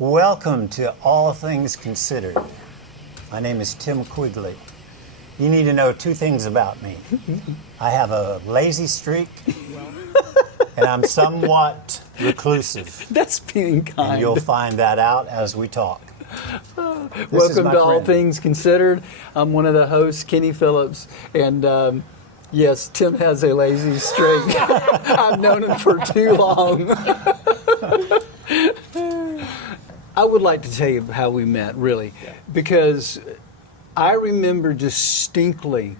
Welcome to All Things Considered. My name is Tim Quigley. You need to know two things about me. I have a lazy streak, and I'm somewhat reclusive. That's being kind. And you'll find that out as we talk. Welcome to All Things Considered. I'm one of the hosts, Kenny Phillips, and yes, Tim has a lazy streak. I've known him for too long. I would like to tell you how we met, really, because I remember distinctly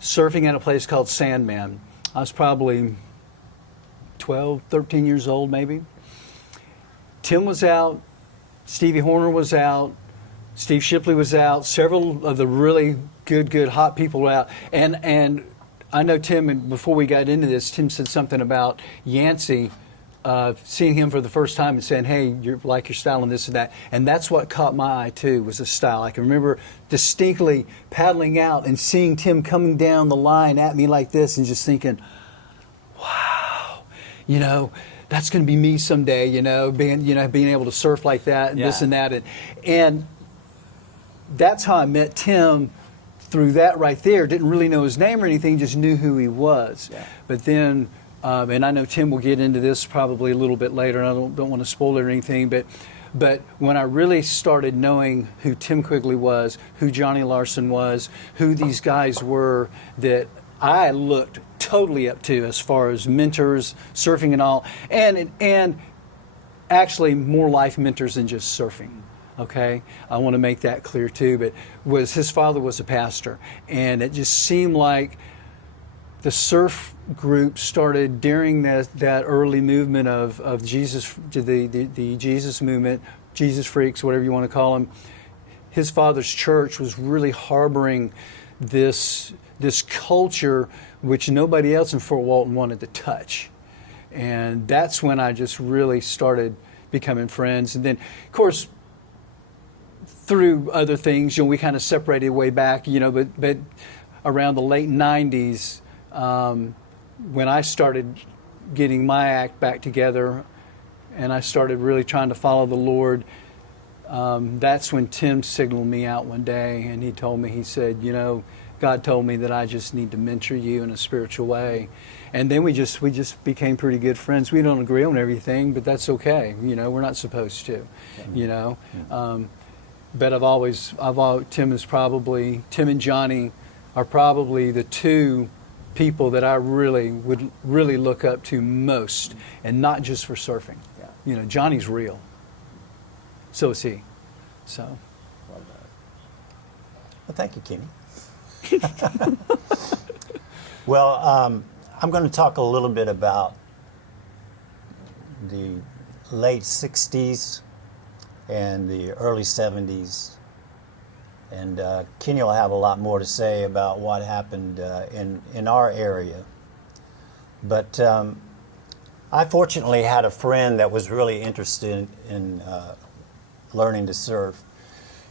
surfing at a place called Sandman. I was probably 12, 13 years old, maybe. Tim was out, Stevie Horner was out, Steve Shipley was out, several of the really good hot people were out, and I know Tim, and before we got into this, Tim said something about Yancey, seeing him for the first time and saying, hey, you're like your style and this and that. And that's what caught my eye too, was the style. I can remember distinctly paddling out and seeing Tim coming down the line at me like this and just thinking, wow, that's going to be me someday, being able to surf like that and this and that. And that's how I met Tim. Through that right there, didn't really know his name or anything, just knew who he was. Yeah. But then, and I know Tim will get into this probably a little bit later, and I don't want to spoil it or anything, but when I really started knowing who Tim Quigley was, who Johnny Larson was, who these guys were that I looked totally up to as far as mentors, surfing and all, and actually more life mentors than just surfing. Okay, I want to make that clear too, but his father was a pastor, and it just seemed like the surf group started during that early movement of Jesus, the Jesus movement, Jesus freaks, whatever you want to call them. His father's church was really harboring this culture which nobody else in Fort Walton wanted to touch, and that's when I just really started becoming friends. And then, of course, through other things, we kind of separated way back, but around the late 90s, when I started getting my act back together and I started really trying to follow the Lord, that's when Tim signaled me out one day, and he told me, he said, God told me that I just need to mentor you in a spiritual way. And then we just became pretty good friends. We don't agree on everything, but that's okay. We're not supposed to, But Tim and Johnny are probably the two people that I would really look up to most, and not just for surfing. Yeah. Johnny's real. So is he. So. Well, thank you, Kenny. Well, I'm going to talk a little bit about the late 60s and the early 70s, and Kenny will have a lot more to say about what happened in our area. But I fortunately had a friend that was really interested in learning to surf,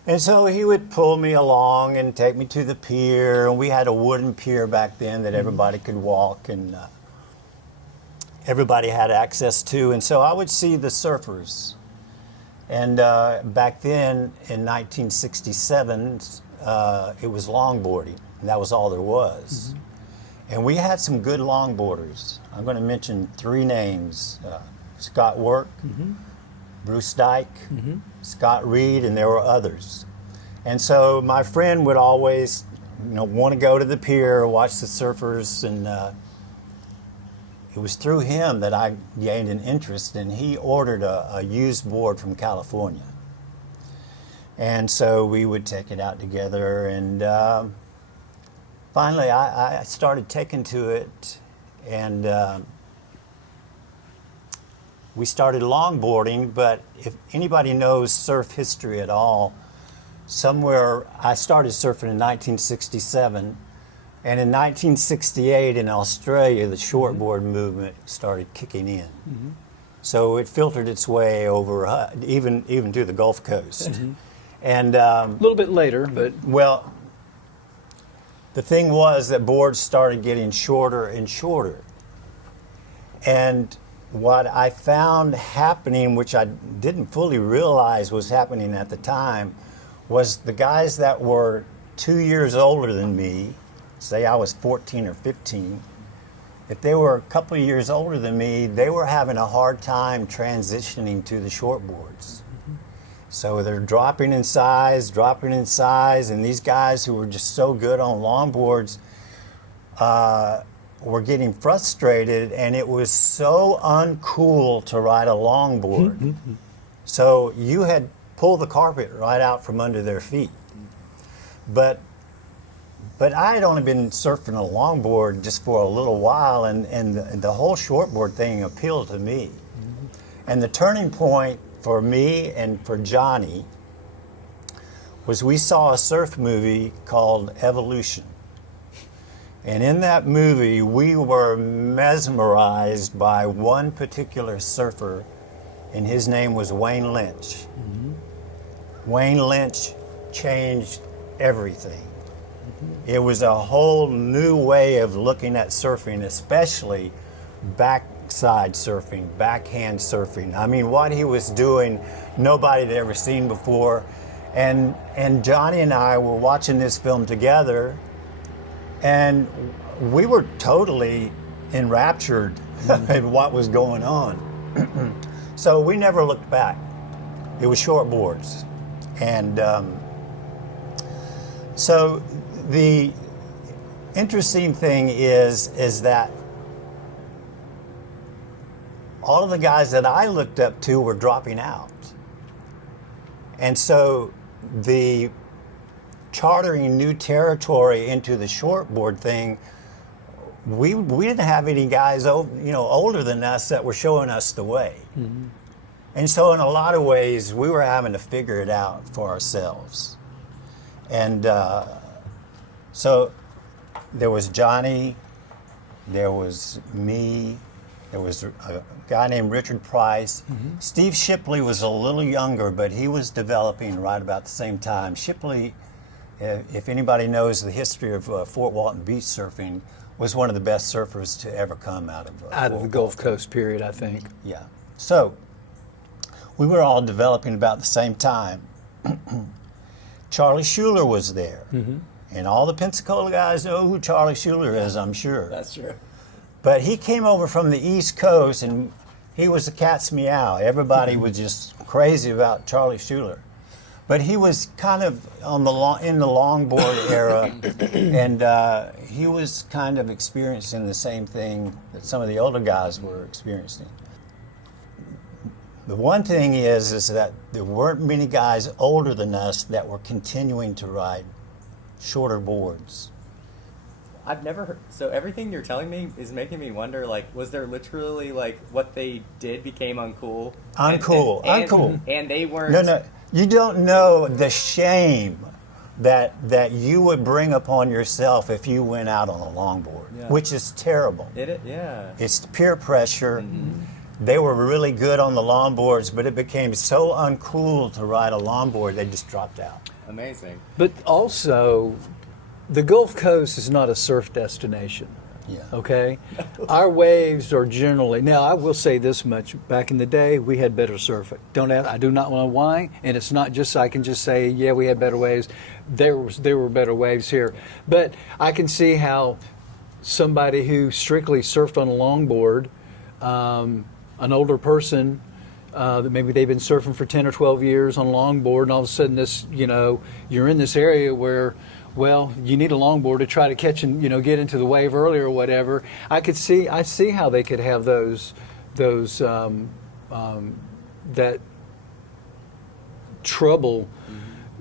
and so he would pull me along and take me to the pier, and we had a wooden pier back then that everybody could walk, and everybody had access to, and so I would see the surfers. And back then, in 1967, it was longboarding, and that was all there was. Mm-hmm. And we had some good longboarders. I'm going to mention three names: Scott Work, mm-hmm. Bruce Dyke, mm-hmm. Scott Reed, and there were others. And so my friend would always, want to go to the pier, watch the surfers, and it was through him that I gained an interest, and he ordered a used board from California. And so we would take it out together, and finally I started taking to it, and we started longboarding. But if anybody knows surf history at all, I started surfing in 1967. And in 1968 in Australia, the shortboard movement started kicking in. Mm-hmm. So it filtered its way over even to the Gulf Coast. Mm-hmm. And a little bit later, but well, the thing was that boards started getting shorter and shorter. And what I found happening, which I didn't fully realize was happening at the time, was the guys that were 2 years older than me, say I was 14 or 15, if they were a couple of years older than me, they were having a hard time transitioning to the shortboards. So they're dropping in size, and these guys who were just so good on longboards were getting frustrated, and it was so uncool to ride a longboard. So you had pulled the carpet right out from under their feet. But I had only been surfing a longboard just for a little while, and the whole shortboard thing appealed to me. And the turning point for me and for Johnny was we saw a surf movie called Evolution. And in that movie, we were mesmerized by one particular surfer, and his name was Wayne Lynch. Wayne Lynch changed everything. It was a whole new way of looking at surfing, especially backside surfing, backhand surfing. I mean, what he was doing, nobody had ever seen before. And Johnny and I were watching this film together, and we were totally enraptured in what was going on. So we never looked back. It was shortboards. And so the interesting thing is that all of the guys that I looked up to were dropping out. And so the chartering new territory into the shortboard thing, we didn't have any guys older than us that were showing us the way. And so in a lot of ways, we were having to figure it out for ourselves. And so there was Johnny, there was me, there was a guy named Richard Price. Steve Shipley was a little younger, but he was developing right about the same time. Shipley, if anybody knows the history of Fort Walton beach surfing, was one of the best surfers to ever come out of the Gulf Coast period, I think. Yeah. So we were all developing about the same time. Charlie Schuler was there. And all the Pensacola guys know who Charlie Schuler is, I'm sure. That's true. But he came over from the East Coast, and he was the cat's meow. Everybody was just crazy about Charlie Schuler. But he was kind of in the longboard era, and he was kind of experiencing the same thing that some of the older guys were experiencing. The one thing is that there weren't many guys older than us that were continuing to ride shorter boards. I've never heard, so everything you're telling me is making me wonder, like, was there literally, like, what they did became uncool? Uncool. And they weren't... No, you don't know the shame that you would bring upon yourself if you went out on a longboard, which is terrible. Yeah. It's peer pressure. They were really good on the longboards, but it became so uncool to ride a longboard, they just dropped out. Amazing. But also, the Gulf Coast is not a surf destination. Yeah. Okay? Our waves are generally, now I will say this much, back in the day, we had better surf. I do not want to whine, and it's not just, I can just say, yeah, we had better waves. There were better waves here. But I can see how somebody who strictly surfed on a longboard, an older person, that maybe they've been surfing for 10 or 12 years on a longboard, and all of a sudden you're in this area where, well, you need a longboard to try to catch and get into the wave early or whatever. I see how they could have that trouble,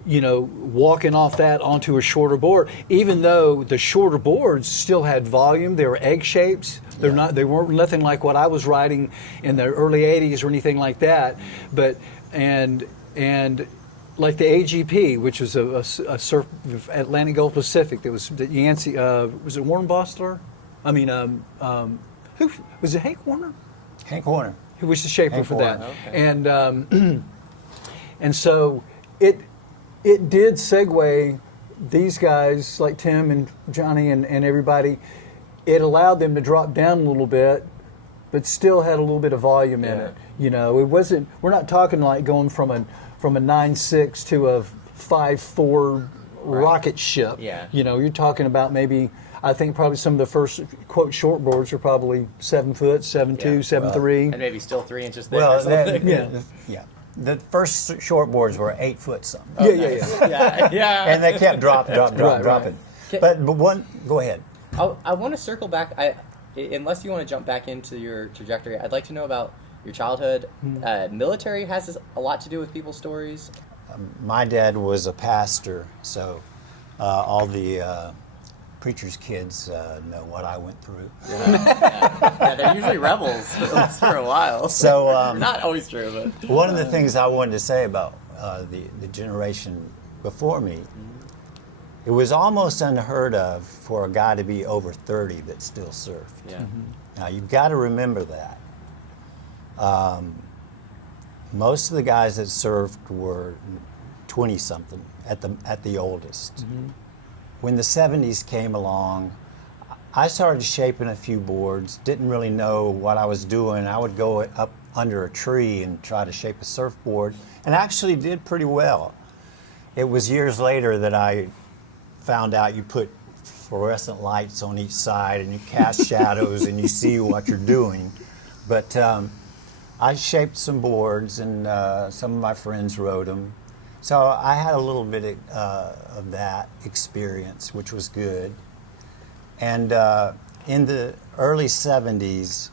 walking off that onto a shorter board, even though the shorter boards still had volume. They were egg shapes. They weren't nothing like what I was riding in the early 80s or anything like that. But and like the AGP, which was a surf Atlantic Gulf Pacific, that was the Yancey. Was it Warren Bostler? I mean, who was it? Hank Warner. Hank Warner. Who was the shaper Hank for Warner. that? Okay. And so it did segue these guys like Tim and Johnny and everybody. It allowed them to drop down a little bit but still had a little bit of volume in it. You know, it wasn't. We're not talking like going from a 9.6 to a 5.4 rocket ship. Yeah. You know, you're talking about maybe. I think probably some of the first quote shortboards are probably 7 foot, 7.2, 7.3. And maybe still 3 inches thick Well, or something. yeah. The first shortboards were 8 foot something. Oh, yeah. And they kept dropping. Right. But go ahead. I want to circle back. Unless you want to jump back into your trajectory, I'd like to know about your childhood. Military has a lot to do with people's stories. My dad was a pastor, so all the preacher's kids know what I went through. Yeah, they're usually rebels for a while. So not always true, but one of the things I wanted to say about the generation before me, it was almost unheard of for a guy to be over 30 that still surfed. yeah. Now you've got to remember that. Most of the guys that surfed were 20-something at the oldest. When the 70s came along, I started shaping a few boards, didn't really know what I was doing. I would go up under a tree and try to shape a surfboard, and actually did pretty well. It was years later that I found out you put fluorescent lights on each side and you cast shadows and you see what you're doing. But I shaped some boards, and some of my friends rode them. So I had a little bit of that experience, which was good. And in the early 70s,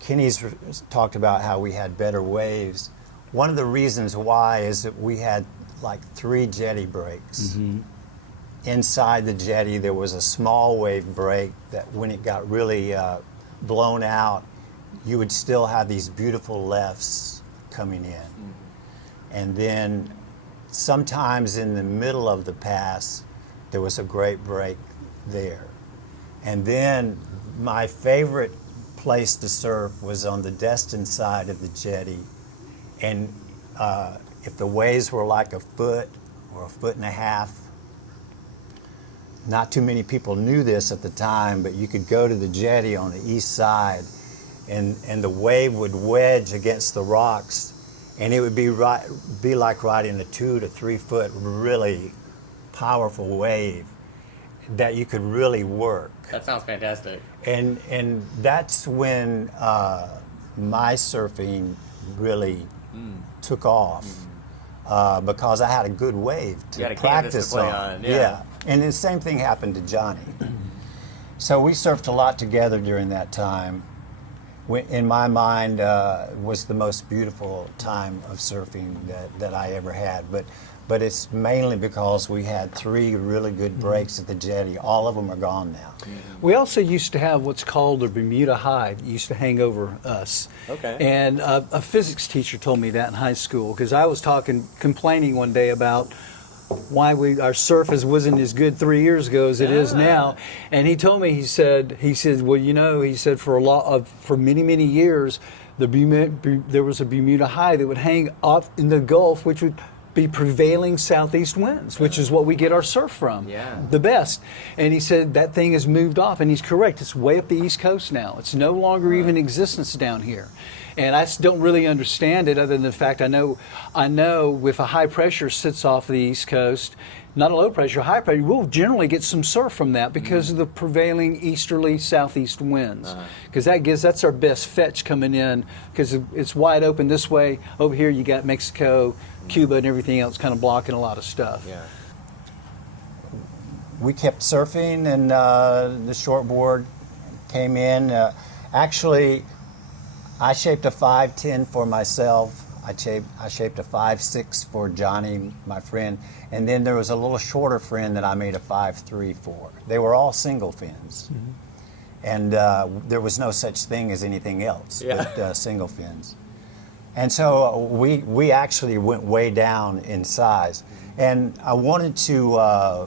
Kenny's talked about how we had better waves. One of the reasons why is that we had like 3 jetty breaks. Inside the jetty, there was a small wave break that when it got really blown out, you would still have these beautiful lefts coming in. And then sometimes in the middle of the pass, there was a great break there. And then my favorite place to surf was on the Destin side of the jetty. And if the waves were like a foot or a foot and a half, not too many people knew this at the time, but you could go to the jetty on the east side and the wave would wedge against the rocks, and it would be like riding a 2 to 3 foot really powerful wave that you could really work. That sounds fantastic. And that's when my surfing really took off because I had a good wave to practice to play on. Yeah. And the same thing happened to Johnny. So we surfed a lot together during that time. In my mind, was the most beautiful time of surfing that I ever had. But it's mainly because we had 3 really good breaks at the jetty. All of them are gone now. We also used to have what's called a Bermuda high that used to hang over us. Okay. And a physics teacher told me that in high school because I was complaining one day about why our surface wasn't as good 3 years ago as it is now. And he told me, he said, well, you know, he said for many years, there was a Bermuda high that would hang off in the Gulf, which would be prevailing southeast winds, which is what we get our surf from, the best. And he said that thing has moved off, and he's correct. It's way up the East Coast now. It's no longer even in existence down here. And I don't really understand it other than the fact I know if a high pressure sits off the East Coast, not a low pressure, high pressure, we'll generally get some surf from that because of the prevailing easterly southeast winds. Because that's our best fetch coming in because it's wide open this way. Over here you got Mexico, Cuba, and everything else kind of blocking a lot of stuff. Yeah. We kept surfing, and the shortboard came in. Actually, I shaped a 5'10" for myself. I shaped a 5'6" for Johnny, my friend, and then there was a little shorter friend that I made a 5'3" for. They were all single fins, and there was no such thing as anything else but single fins. And so we actually went way down in size. And I wanted to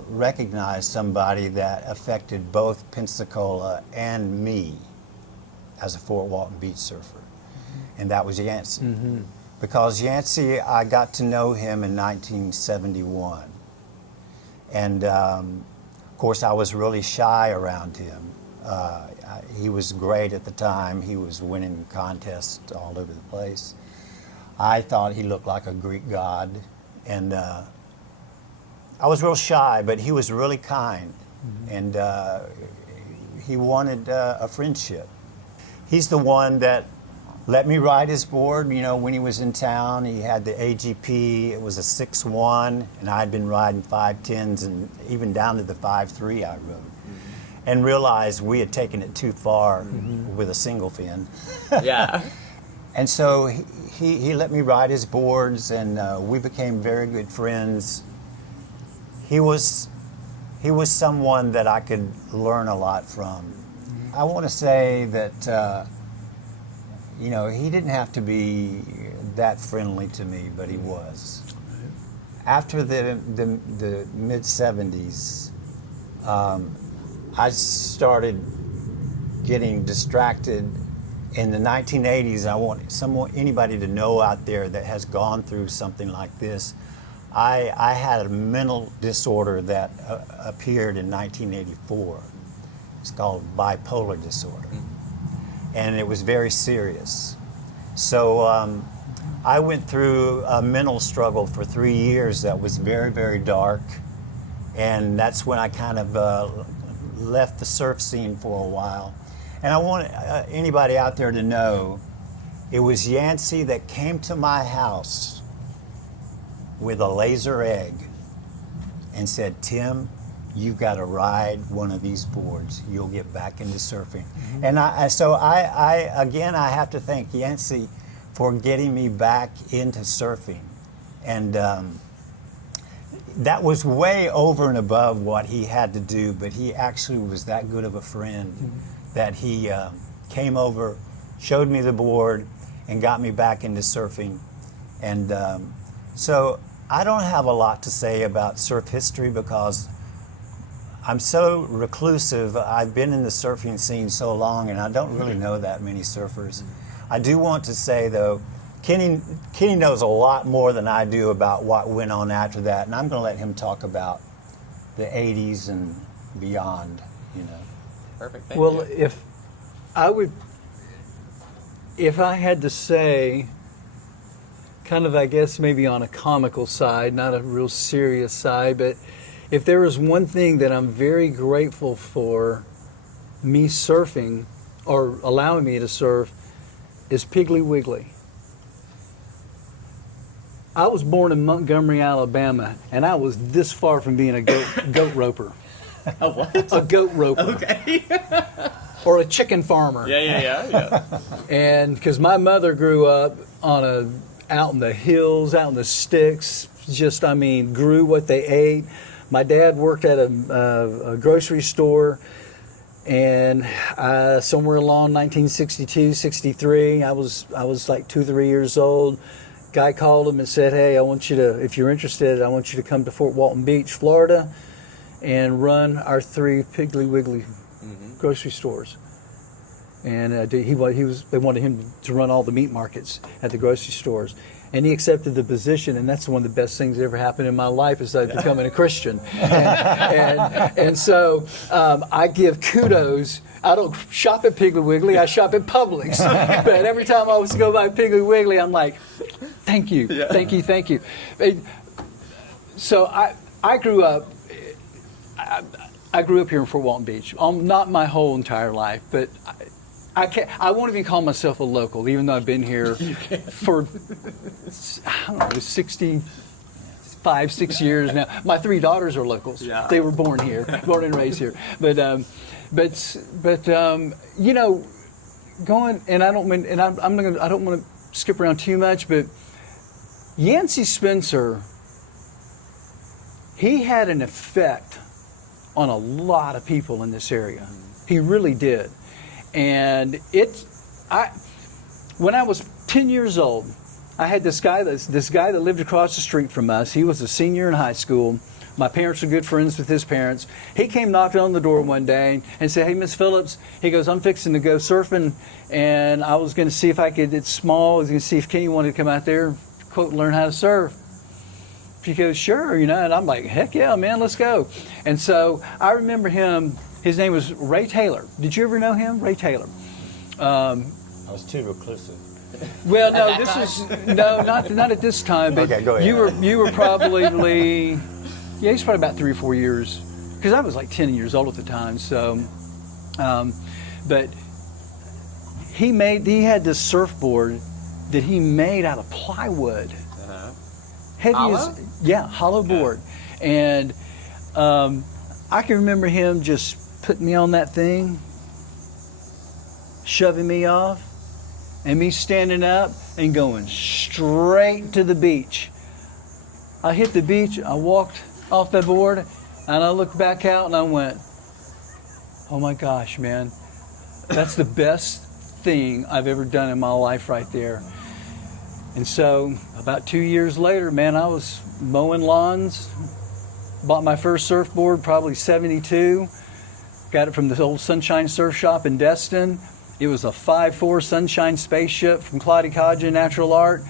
recognize somebody that affected both Pensacola and me as a Fort Walton beach surfer, and that was Yancey. Because Yancey, I got to know him in 1971. And of course, I was really shy around him. He was great at the time. He was winning contests all over the place. I thought he looked like a Greek god, and I was real shy, but he was really kind, and he wanted a friendship. He's the one that let me ride his board. You know, when he was in town, he had the AGP. It was a 6.1, and I'd been riding 5.10s and even down to the 5.3 I rode, and realized we had taken it too far with a single fin. Yeah. And so he let me ride his boards, and we became very good friends. He was someone that I could learn a lot from. I want to say that you know, he didn't have to be that friendly to me, but he was. After the mid 70s, I started getting distracted. In the 1980s, I want anybody to know out there that has gone through something like this. I had a mental disorder that appeared in 1984. It's called bipolar disorder, and it was very serious. So I went through a mental struggle for 3 years that was very, very dark, and that's when I kind of left the surf scene for a while. And I want anybody out there to know, it was Yancey that came to my house with a laser egg and said, "Tim, you've got to ride one of these boards. You'll get back into surfing." And so again, I have to thank Yancey for getting me back into surfing. And that was way over and above what he had to do, but he actually was that good of a friend that he came over, showed me the board, and got me back into surfing. And so I don't have a lot to say about surf history because I'm so reclusive. I've been in the surfing scene so long, and I don't really know that many surfers. I do want to say, though, Kenny knows a lot more than I do about what went on after that, and I'm going to let him talk about the 80s and beyond, you know. Perfect. Thank Well, you. if I had to say, kind of, I guess, maybe on a comical side, not a real serious side, but if there is one thing that I'm very grateful for me surfing, or allowing me to surf, is Piggly Wiggly. I was born in Montgomery, Alabama, and I was this far from being a goat roper. A what? A goat roper. Okay. Or a chicken farmer. Yeah. And because my mother grew up out in the hills, out in the sticks, grew what they ate. My dad worked at a grocery store, and somewhere along 1962, 63, I was like 2, 3 years old. Guy called him and said, "Hey, if you're interested, I want you to come to Fort Walton Beach, Florida, and run our 3 Piggly Wiggly grocery stores." And they wanted him to run all the meat markets at the grocery stores. And he accepted the position, and that's one of the best things that ever happened in my life is becoming a Christian. And so I give kudos. I don't shop at Piggly Wiggly, I shop at Publix. But every time I was to go by Piggly Wiggly, I'm like, thank you, thank you. So I grew up here in Fort Walton Beach. Not my whole entire life, but I won't even call myself a local, even though I've been here for, 65, 6 years now. My 3 daughters are locals. Yeah. They were born here, born and raised here. But you know, going, and I don't want to skip around too much, but Yancey Spencer, he had an effect on a lot of people in this area. He really did. And when I was 10 years old, I had this guy that lived across the street from us. He was a senior in high school. My parents were good friends with his parents. He came knocking on the door one day and said, "Hey, Miss Phillips," he goes, "I'm fixing to go surfing, and I was going to see if I could, it's small, I was going to see if Kenny wanted to come out there, quote, learn how to surf." He goes, "Sure," and I'm like, "Heck yeah, man, let's go." And so I remember him, His name was Ray Taylor. Did you ever know him? Ray Taylor. I was too reclusive. Well, no, this is not at this time. But Okay, go ahead. You were probably he's probably about 3 or 4 years, because I was like 10 years old at the time. So, but he had this surfboard that he made out of plywood. Heavy Hollow? Hollow board, and I can remember him just putting me on that thing, shoving me off, and me standing up and going straight to the beach. I hit the beach, I walked off the board, and I looked back out and I went, oh my gosh, man, that's the best thing I've ever done in my life right there. And so about 2 years later, man, I was mowing lawns, bought my first surfboard, probably 72, got it from the old Sunshine Surf Shop in Destin. It was a 5'4" Sunshine Spaceship from Claudia Kaja Natural Art,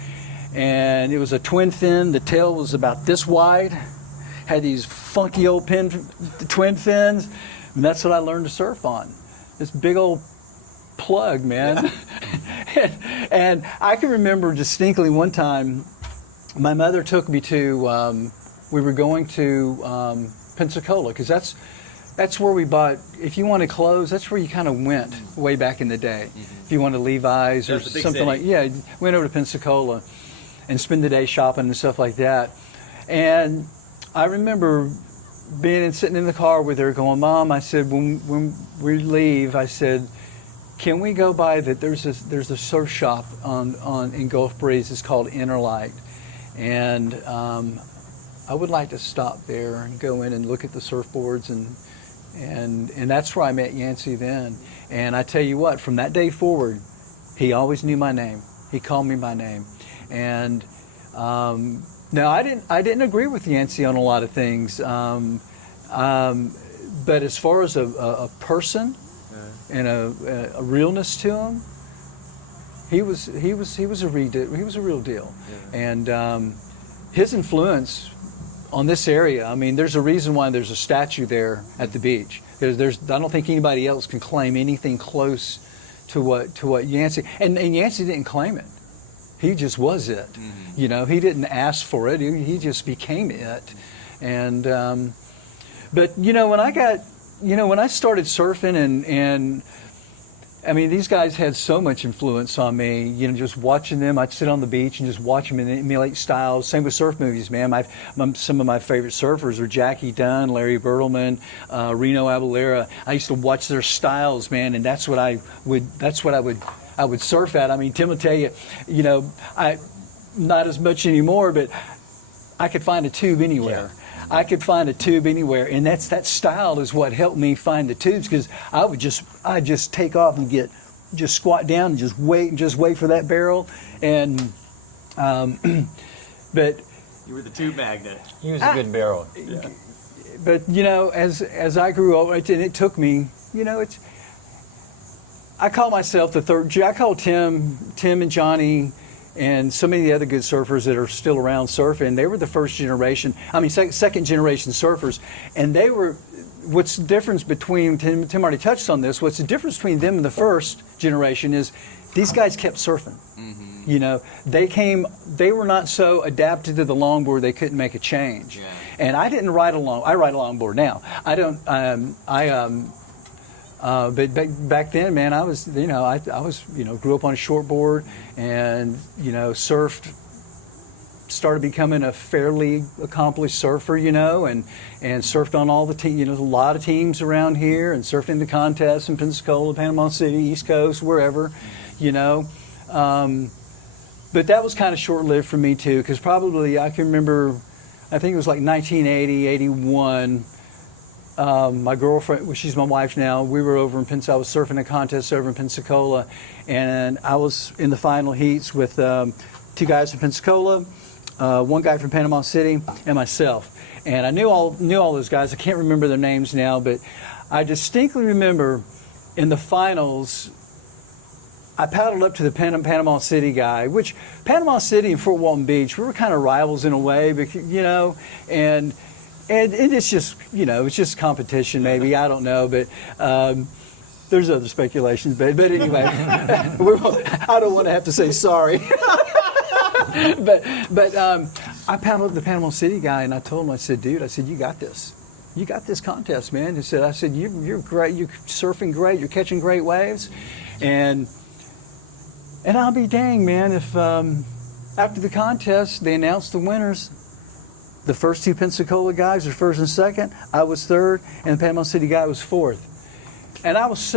and it was a twin fin. The tail was about this wide, had these funky old twin fins, and that's what I learned to surf on. This big old plug, man. And I can remember distinctly one time, my mother took me to, we were going to Pensacola, because that's where we bought, if you wanted clothes, that's where you kind of went way back in the day. If you wanted Levi's or something like, went over to Pensacola and spend the day shopping and stuff like that. And I remember sitting in the car with her going, Mom, I said, when we leave, I said, can we go by that? There's a surf shop in Gulf Breeze. It's called Interlight, and I would like to stop there and go in and look at the surfboards, and that's where I met Yancey then. And I tell you what, from that day forward, he always knew my name. He called me by name, and now I didn't agree with Yancey on a lot of things, but as far as a person and a realness to him, he was a real deal, and his influence on this area. I mean, there's a reason why there's a statue there at the beach. Because I don't think anybody else can claim anything close to what Yancey, and Yancey didn't claim it. He just was it. Mm-hmm. You know, he didn't ask for it. He just became it. And but when I started surfing and I mean, these guys had so much influence on me. Just watching them, I'd sit on the beach and just watch them and emulate styles. Same with surf movies, man. Some of my favorite surfers are Jackie Dunn, Larry Bertelman, Reno Avalera. I used to watch their styles, man, and that's what I would surf at. I mean, Tim will tell you, I not as much anymore, but I could find a tube anywhere. Yeah. I could find a tube anywhere, and that style is what helped me find the tubes, because I'd just take off and just squat down and just wait for that barrel, and but you were the tube magnet. He was a good barrel. Yeah. But as I grew older, it took me. I call myself the third. I call Tim and Johnny and so many of the other good surfers that are still around surfing. They were the first generation. I mean, second generation surfers, and they were. What's the difference between Tim already touched on this? What's the difference between them and the first generation is these guys kept surfing. Mm-hmm. They were not so adapted to the longboard they couldn't make a change. Yeah. And I didn't ride along. I ride a longboard now. I don't. But back then, man, I was, grew up on a shortboard and, surfed, started becoming a fairly accomplished surfer, and surfed on all the teams, a lot of teams around here, and surfed in the contests in Pensacola, Panama City, East Coast, wherever, But that was kind of short-lived for me too, because probably I can remember, I think it was like 1980, 81. My girlfriend, she's my wife now, we were over in Pensacola. I was surfing a contest over in Pensacola, and I was in the final heats with two guys from Pensacola, one guy from Panama City, and myself. And I knew all those guys. I can't remember their names now, but I distinctly remember in the finals, I paddled up to the Panama City guy, which Panama City and Fort Walton Beach, we were kind of rivals in a way, but, and And it's just, it's just competition maybe, I don't know, but there's other speculations, but anyway, I don't want to have to say sorry. but I paddled the Panama City guy, and I told him, I said, dude, you got this. You got this contest, man. I said, you're great, you're surfing great, you're catching great waves. And I'll be dang, man, if after the contest, they announced the winners. The first two Pensacola guys were first and second. I was third, and the Panama City guy was fourth. And I was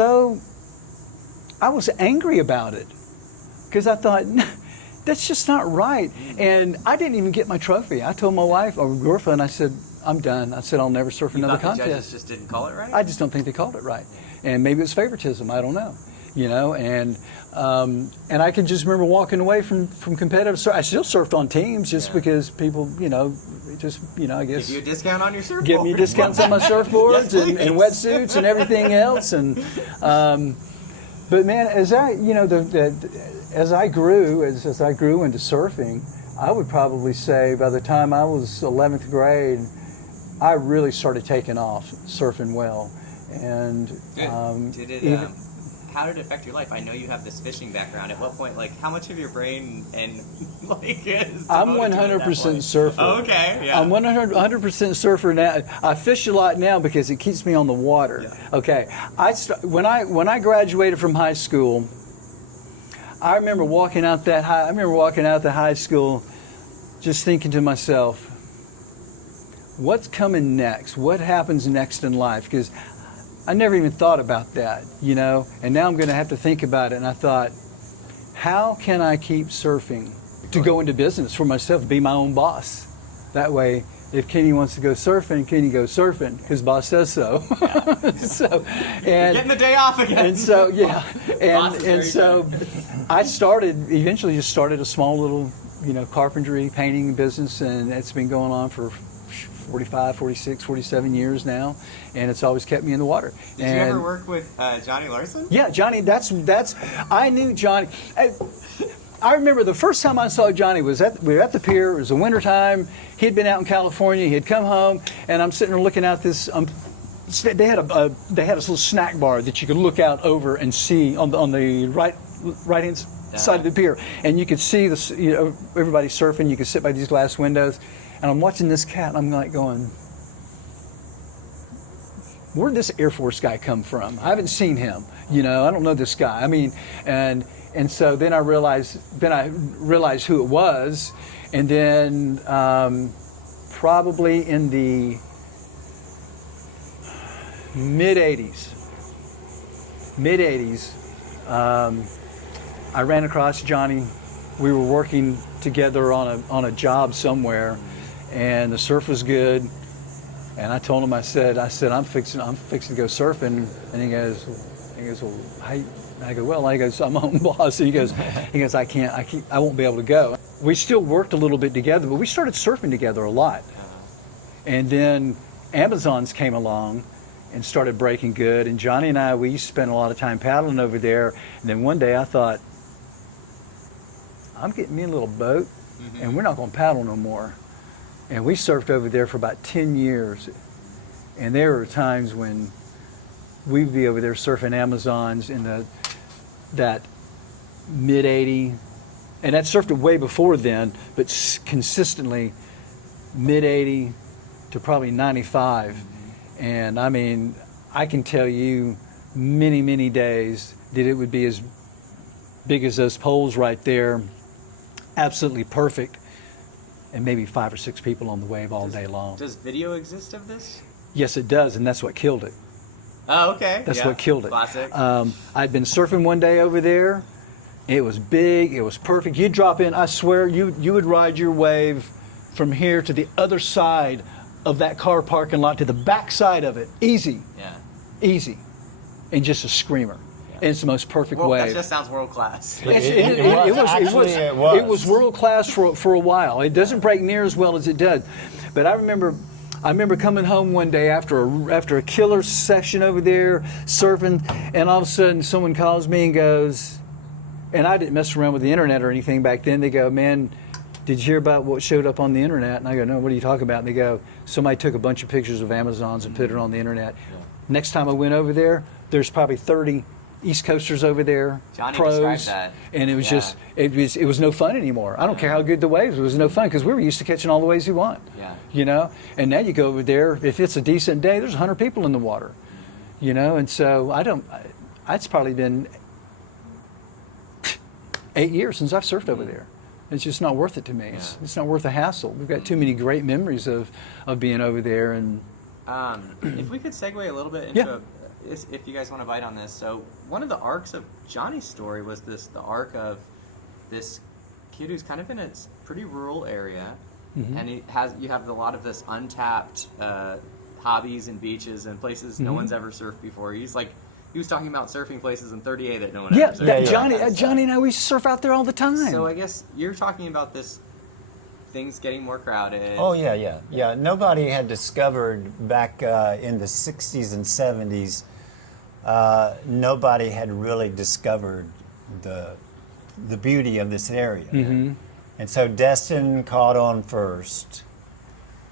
angry about it because I thought, that's just not right. And I didn't even get my trophy. I told my wife or girlfriend, I said, I'm done. I said, I'll never surf another contest. The judges just didn't call it right? I just don't think they called it right. And maybe it's favoritism. I don't know. And I can just remember walking away from competitive surf. I still surfed on teams just because people, I guess. Give you a discount on your surfboard. Give me discounts on my surfboards Yes, and wetsuits and everything else. And but man, as I grew into surfing, I would probably say by the time I was 11th grade, I really started taking off surfing well. And how did it affect your life? I know you have this fishing background. At what point, how much of your brain and is I'm 100% surfer. Oh, okay, yeah. I'm 100% surfer now. I fish a lot now because it keeps me on the water. Yeah. Okay. When I graduated from high school, I remember walking out the high school, just thinking to myself, what's coming next? What happens next in life? Because I never even thought about that, and now I'm going to have to think about it. And I thought, how can I keep surfing to go into business for myself, be my own boss? That way, if Kenny wants to go surfing, Kenny goes surfing. His boss says so. You're getting the day off again. And so, yeah. And so I eventually just started a small little, carpentry, painting business, and it's been going on for 45, 46, 47 years now, and it's always kept me in the water. Did you ever work with Johnny Larson? Yeah, Johnny, I knew Johnny. I remember the first time I saw Johnny we were at the pier. It was the wintertime. He'd been out in California. He had come home, and I'm sitting there looking out this. They had a little snack bar that you could look out over and see on the right hand side of the pier, and you could see everybody surfing. You could sit by these glass windows. And I'm watching this cat, and I'm going, where'd this Air Force guy come from? I haven't seen him. I don't know this guy. I mean, and so then I realized who it was, and then probably in the mid '80s, I ran across Johnny. We were working together on a job somewhere. And the surf was good, and I told him, I said, I'm fixing to go surfing, and he goes, well, I go, well, I'm my own boss. And he goes, I won't be able to go. We still worked a little bit together, but we started surfing together a lot. And then Amazons came along and started breaking good, and Johnny and I, we used to spend a lot of time paddling over there. And then one day I thought, I'm getting me a little boat, and we're not going to paddle no more. And we surfed over there for about 10 years. And there were times when we'd be over there surfing Amazons in that mid-80, and I'd surfed it way before then, but consistently mid-80 to probably 95. And I mean, I can tell you many, many days that it would be as big as those poles right there, absolutely perfect. And maybe 5 or 6 people on the wave all day long. Does video exist of this? Yes, it does, and that's what killed it. Oh, okay. That's what killed it. Classic. I'd been surfing one day over there. It was big. It was perfect. You'd drop in. I swear, you would ride your wave from here to the other side of that car parking lot to the back side of it. Easy. Yeah. Easy. And just a screamer. And it's the most perfect wave. That just sounds world class. It was world class for a while. It doesn't break near as well as it did, but I remember coming home one day after a killer session over there surfing, and all of a sudden someone calls me and goes, and I didn't mess around with the internet or anything back then. They go, man, did you hear about what showed up on the internet? And I go, no, what are you talking about? And they go, somebody took a bunch of pictures of Amazons and put it on the internet. Yeah. Next time I went over there, there's probably 30 East Coasters over there, Johnny pros, described that. and it was Yeah. just, it was no fun anymore. I don't care how good the waves, it was no fun because we were used to catching all the waves we want. Yeah. You know, and now you go over there, if it's a decent day, there's 100 people in the water. You know, and so it's probably been 8 years since I've surfed over there. It's just not worth it to me. It's not worth the hassle. We've got too many great memories of being over there. And if we could segue a little bit Yeah. into, if you guys want to bite on this. So one of the arcs of Johnny's story was the arc of this kid who's kind of in a pretty rural area, and you have a lot of this untapped hobbies and beaches and places no one's ever surfed before. He was talking about surfing places in 38 that no one ever surfed. Johnny and I, we used to surf out there all the time. So I guess you're talking about things getting more crowded. Oh yeah. Nobody had discovered back in the 60s and 70s. Nobody had really discovered the beauty of this area, and so Destin caught on first,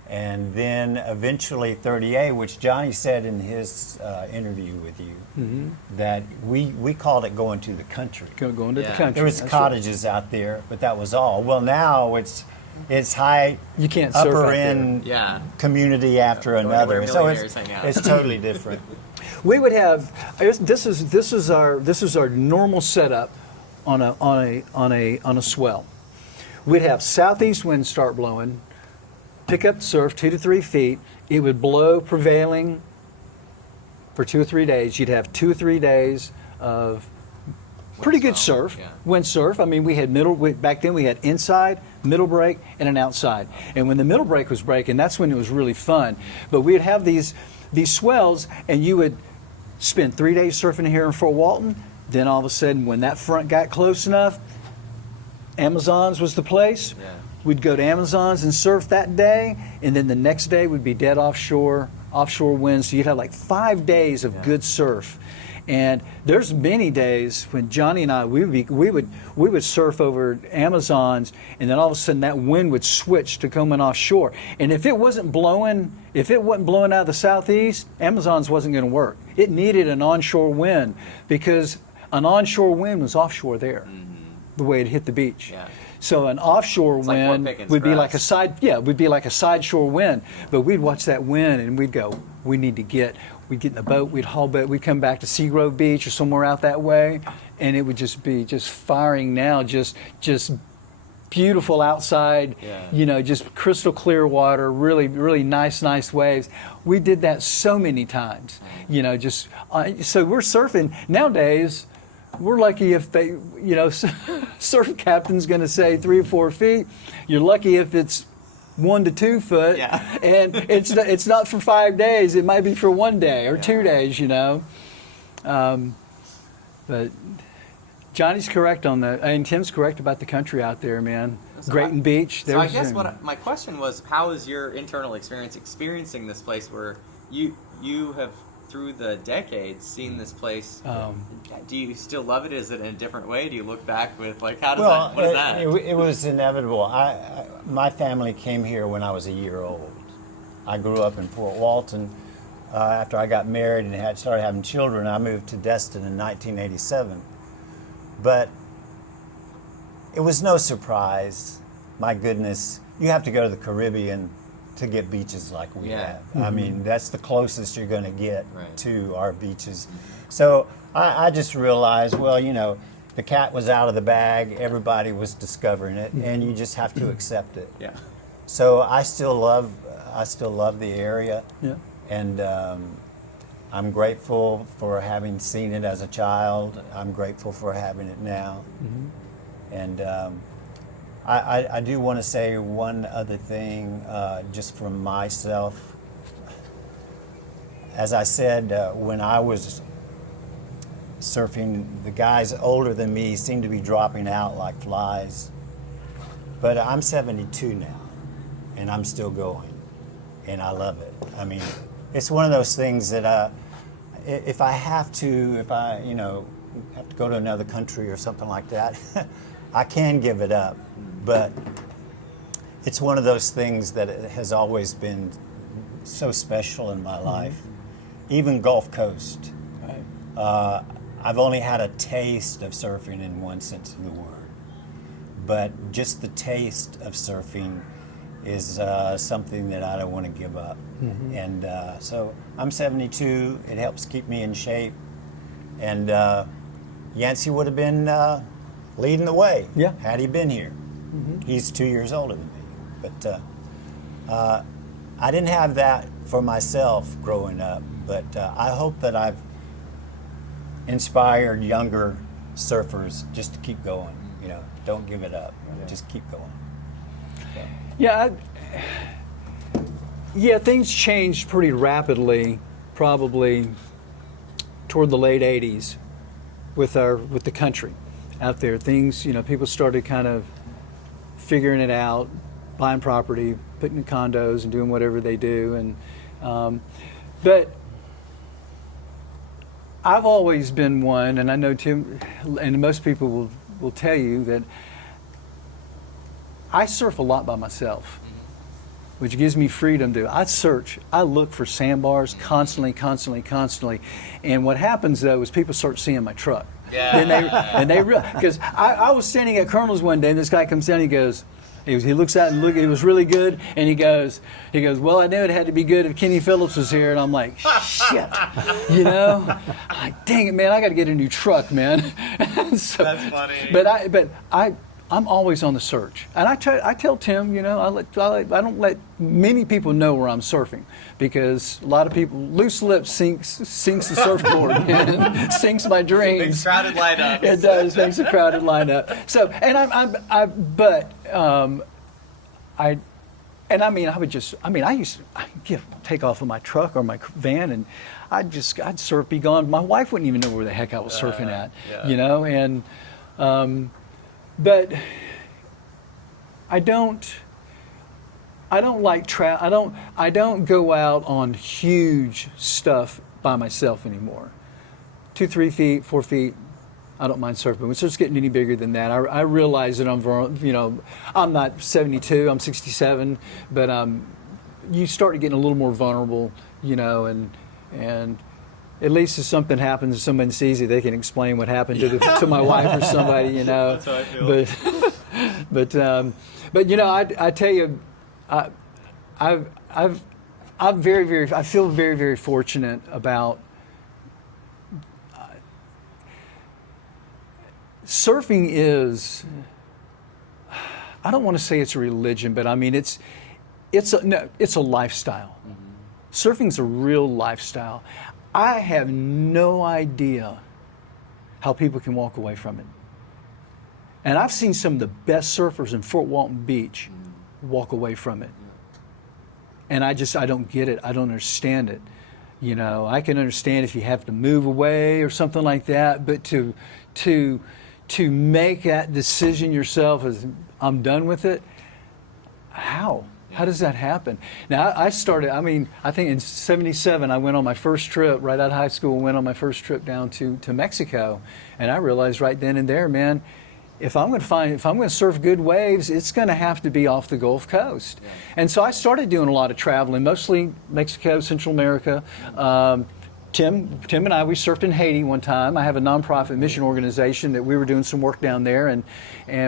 and then eventually 38, which Johnny said in his interview with you, that we called it going to the country. Going to the Yeah. country. There was That's cottages out there, but that was all. Well, now it's high, You can't surf upper out there. end Yeah. community after Going to another. where So millionaires hang out. it's totally different. We would have, I guess this is our normal setup on a swell. We'd have southeast winds start blowing, pick up the surf 2 to 3 feet. It would blow prevailing for 2 or 3 days. You'd have 2 or 3 days of pretty good swell, surf, yeah. wind surf. I mean, back then we had inside, middle break, and an outside. And when the middle break was breaking, that's when it was really fun. But we'd have these swells, and you would spend 3 days surfing here in Fort Walton. Then all of a sudden, when that front got close enough, Amazons was the place. Yeah. We'd go to Amazons and surf that day, and then the next day would be dead offshore winds. So you'd have like 5 days of good surf. And there's many days when Johnny and I we would surf over Amazons, and then all of a sudden that wind would switch to coming offshore. And if it wasn't blowing out of the southeast, Amazons wasn't going to work. It needed an onshore wind because an onshore wind was offshore there, the way it hit the beach. Yeah. So an offshore like Fort wind Pickens would be for like us. would be like a side shore wind. But we'd watch that wind and we'd go, we'd get in the boat, we'd haul boat, we'd come back to Seagrove Beach or somewhere out that way, and it would just be just firing now, just beautiful outside, Yeah. just crystal clear water, really, really nice waves. We did that so many times, so we're surfing nowadays. We're lucky if they, surf captain's going to say 3 or 4 feet. You're lucky if it's 1 to 2 foot, Yeah. and it's not for 5 days. It might be for 1 day or 2 days, But Johnny's correct on that, and Tim's correct about the country out there, man. So Grayton Beach. So I guess my question was, how is your internal experience experiencing this place where you have through the decades seen this place? Do you still love it? Is it in a different way? Do you look back with what is that? It was inevitable. My family came here when I was a year old. I grew up in Fort Walton. After I got married and started having children, I moved to Destin in 1987. But it was no surprise. My goodness, you have to go to the Caribbean to get beaches like we have. I mean, that's the closest you're going to get to our beaches. So I just realized, well, the cat was out of the bag. Everybody was discovering it, and you just have to accept it. Yeah. So I still love the area, and I'm grateful for having seen it as a child. I'm grateful for having it now, and I do want to say one other thing, just from myself. As I said, when I was surfing, the guys older than me seemed to be dropping out like flies. But I'm 72 now, and I'm still going, and I love it. I mean, it's one of those things that if I have to go to another country or something like that, I can give it up. But it's one of those things that has always been so special in my life. Even Gulf Coast. Right. I've only had a taste of surfing in one sense of the word, but just the taste of surfing is something that I don't want to give up. And so I'm 72. It helps keep me in shape. And Yancey would have been leading the way had he been here. He's 2 years older than me. But I didn't have that for myself growing up, but I hope that I've inspired younger surfers just to keep going. You know, don't give it up. Just keep going. So. Yeah, things changed pretty rapidly, probably toward the late '80s, with the country out there. Things, you know, people started kind of figuring it out, buying property, putting in condos, and doing whatever they do. And but I've always been one, and I know Tim, and most people will tell you that I surf a lot by myself, which gives me freedom to. I look for sandbars constantly, and what happens though is people start seeing my truck. Yeah. And they because I was standing at Colonel's one day, and this guy comes down, he looks out and it was really good, and he goes, well, I knew it had to be good if Kenny Phillips was here, and I'm like, shit, you know, I'm like, dang it, man, I got to get a new truck, man. So, That's funny. But I'm always on the search, and I tell Tim, you know, I don't let many people know where I'm surfing, because a lot of people, loose lips sinks the surfboard, man. Sinks my dreams. Big crowded lineup. It does, makes a crowded lineup. So, and I used to take off of my truck or my van, and I'd surf, be gone. My wife wouldn't even know where the heck I was surfing at, you know, and. But I don't like I don't go out on huge stuff by myself anymore. 2, 3 feet, 4 feet, I don't mind surfing. When it starts getting any bigger than that, I realize that I'm not 72, I'm 67, but you start getting a little more vulnerable, you know, and at least if something happens, if someone sees it, they can explain what happened to my wife or somebody, you know. That's how I feel. But you know, I tell you, I feel very, very fortunate about surfing is. I don't want to say it's a religion, but I mean it's a lifestyle. Surfing's a real lifestyle. I have no idea how people can walk away from it. And I've seen some of the best surfers in Fort Walton Beach walk away from it. And I don't get it. I don't understand it. You know, I can understand if you have to move away or something like that, but to make that decision yourself as I'm done with it, how? How does that happen? Now, I think in '77, I went on my first trip, right out of high school, went on my first trip down to Mexico. And I realized right then and there, man, if I'm going to surf good waves, it's going to have to be off the Gulf Coast. Yeah. And so I started doing a lot of traveling, mostly Mexico, Central America. Tim and I, we surfed in Haiti one time. I have a nonprofit mission organization that we were doing some work down there, and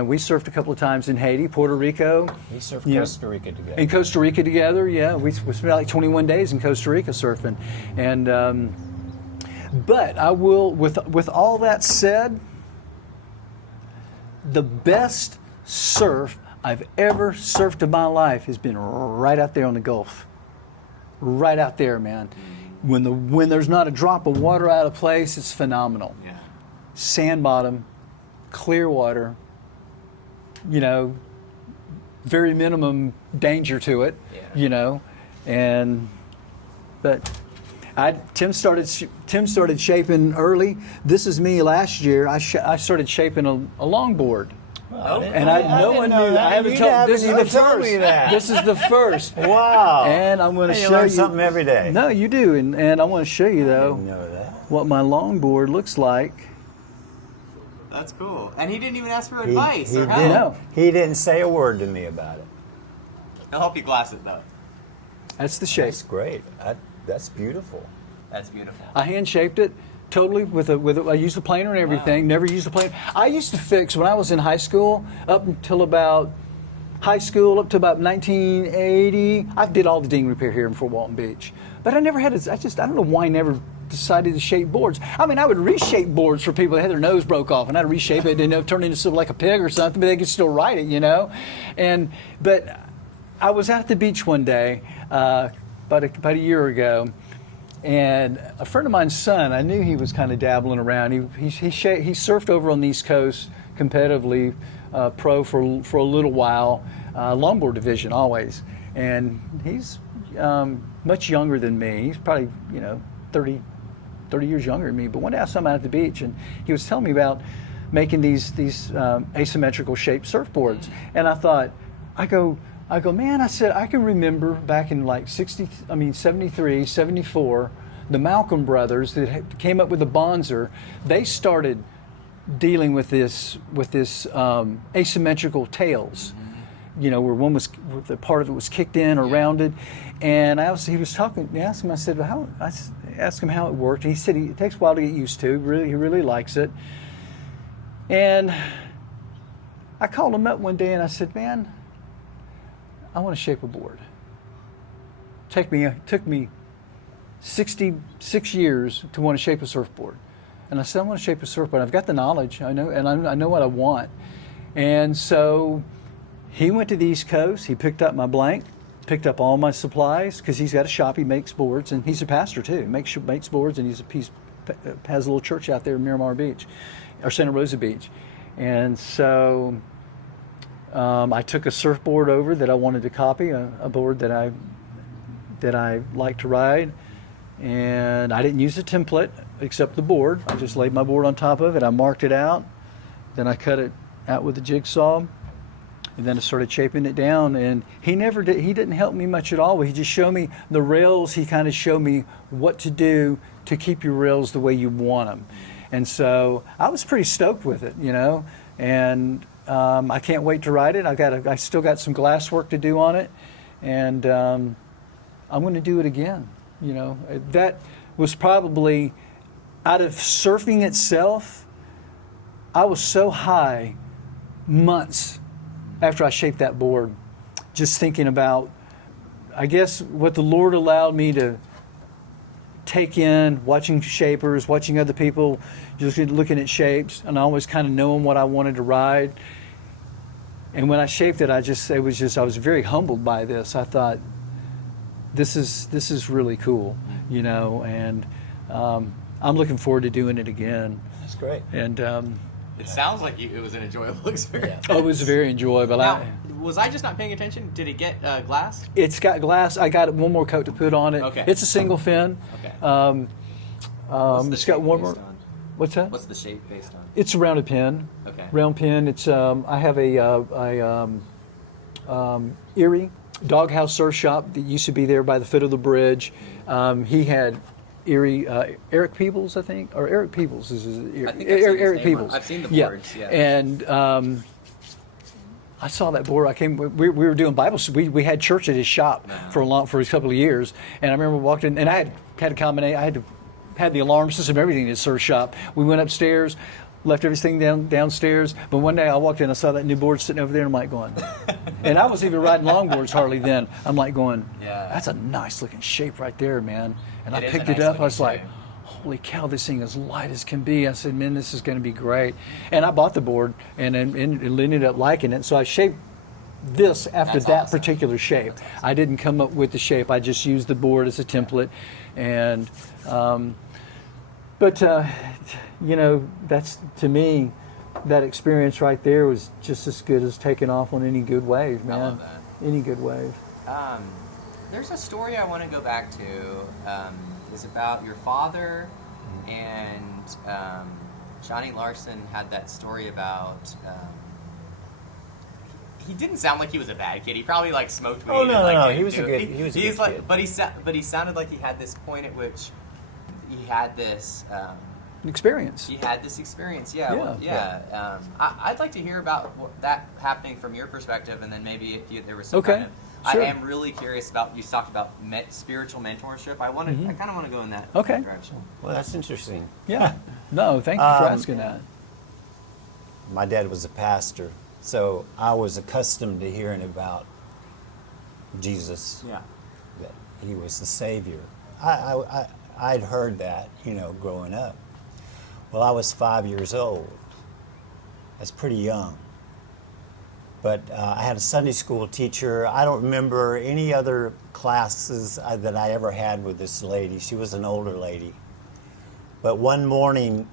we surfed a couple of times in Haiti, Puerto Rico. We surfed Costa Rica together. In Costa Rica together, yeah. We spent like 21 days in Costa Rica surfing. And but I will, with all that said, the best surf I've ever surfed in my life has been right out there on the Gulf. Right out there, man. When there's not a drop of water out of place, it's phenomenal. Yeah. Sand bottom, clear water, you know, very minimum danger to it, you know, but Tim started shaping early. This is me last year. I started shaping a longboard. Well, No one knew that. I haven't told. This is the first. This is the first. Wow! And I'm going to show learn you something every day. No, you do, and I want to show you though Didn't know that. what my longboard looks like. That's cool. And he didn't even ask for advice He or didn't. help. No. He didn't say a word to me about it. He'll help you glass it though. That's the shape. That's great. That's beautiful. That's beautiful. I hand shaped it totally I used the planer and everything. Wow. Never used the planer. I used to fix when I was in high school up to about 1980. I did all the ding repair here in Fort Walton Beach, but I never had. I don't know why I never decided to shape boards. I mean, I would reshape boards for people that had their nose broke off, and I'd reshape it and turn it into something like a pig or something, but they could still ride it, But I was out at the beach one day about a year ago. And a friend of mine's son, I knew he was kind of dabbling around. He surfed over on the East Coast competitively, pro for a little while, longboard division always. And he's much younger than me. He's probably 30 years younger than me. But one day I saw him out at the beach, and he was telling me about making these asymmetrical shaped surfboards. And I thought, I go, man, I said, I can remember back in like 73, 74, the Malcolm brothers that came up with the Bonzer, they started dealing with this asymmetrical tails, where one was, the part of it was kicked in or rounded. And he was talking, I asked him, I said, well, I asked him how it worked. And he said it takes a while to get used to. He really likes it. And I called him up one day and I said, man, I want to shape a board. Took me 66 years to want to shape a surfboard. And I said, I want to shape a surfboard. I've got the knowledge, I know, and I know what I want. And so he went to the East Coast. He picked up my blank, picked up all my supplies, because he's got a shop. He makes boards, and he's a pastor too. Makes boards, and he has a little church out there in Miramar Beach, or Santa Rosa Beach. And so I took a surfboard over that I wanted to copy, a board that I like to ride, and I didn't use a template except the board. I just laid my board on top of it. I marked it out, then I cut it out with a jigsaw, and then I started shaping it down. And he didn't help me much at all. He just showed me the rails. He kind of showed me what to do to keep your rails the way you want them. And so I was pretty stoked with it, and I can't wait to ride it. I still got some glass work to do on it, and I'm going to do it again. That was probably, out of surfing itself, I was so high months after I shaped that board, just thinking about, I guess, what the Lord allowed me to take in, watching shapers, watching other people, just looking at shapes, and always kind of knowing what I wanted to ride. And when I shaped it, I was very humbled by this. I thought, this is really cool, and I'm looking forward to doing it again. That's great. And it sounds like it was an enjoyable experience. Oh, it was very enjoyable. Now, was I just not paying attention? Did it get glass? It's got glass. I got one more coat to put on it. Okay. It's a single fin. Okay. It's got one more. What's that? What's the shape based on? It's a rounded pin. Okay. Round pin. It's I have a Erie Doghouse Surf Shop that used to be there by the foot of the bridge. He had Erie Eric Peebles, I think, or Eric Peebles is his, I think I've seen his Eric name Peebles. I've seen the boards. Yeah. And I saw that board. We were doing Bible. We had church at his shop for a couple of years, and I remember walking in, and I had a combination. I had the alarm system, everything in his surf shop. We went upstairs, left everything downstairs. But one day I walked in, I saw that new board sitting over there, and I'm like going, and I wasn't even riding longboards hardly then. I'm like going, that's a nice looking shape right there, man. And I picked it up. I was like, holy cow, this thing is light as can be. I said, man, this is going to be great. And I bought the board and ended up liking it. So I shaped this after that particular shape. I didn't come up with the shape. I just used the board as a template. And, that's, to me, that experience right there was just as good as taking off on any good wave, man. I love that. Any good wave. There's a story I want to go back to. It's about your father, and Johnny Larson had that story about. He didn't sound like he was a bad kid. He probably smoked weed. Oh no, and, he was a good. He was a good kid. But he sounded like he had this point at which he had this. Experience. He had this experience, I'd like to hear about that happening from your perspective, and then maybe if there was some kind of. Sure. I am really curious about, you talked about spiritual mentorship. I kind of want to go in that Okay. direction. Well, that's interesting. Yeah. No, thank you for asking that. My dad was a pastor, so I was accustomed to hearing about Jesus, Yeah. that he was the Savior. I'd heard that, growing up. Well, I was 5 years old. That's pretty young. But I had a Sunday school teacher. I don't remember any other classes that I ever had with this lady. She was an older lady. But one morning,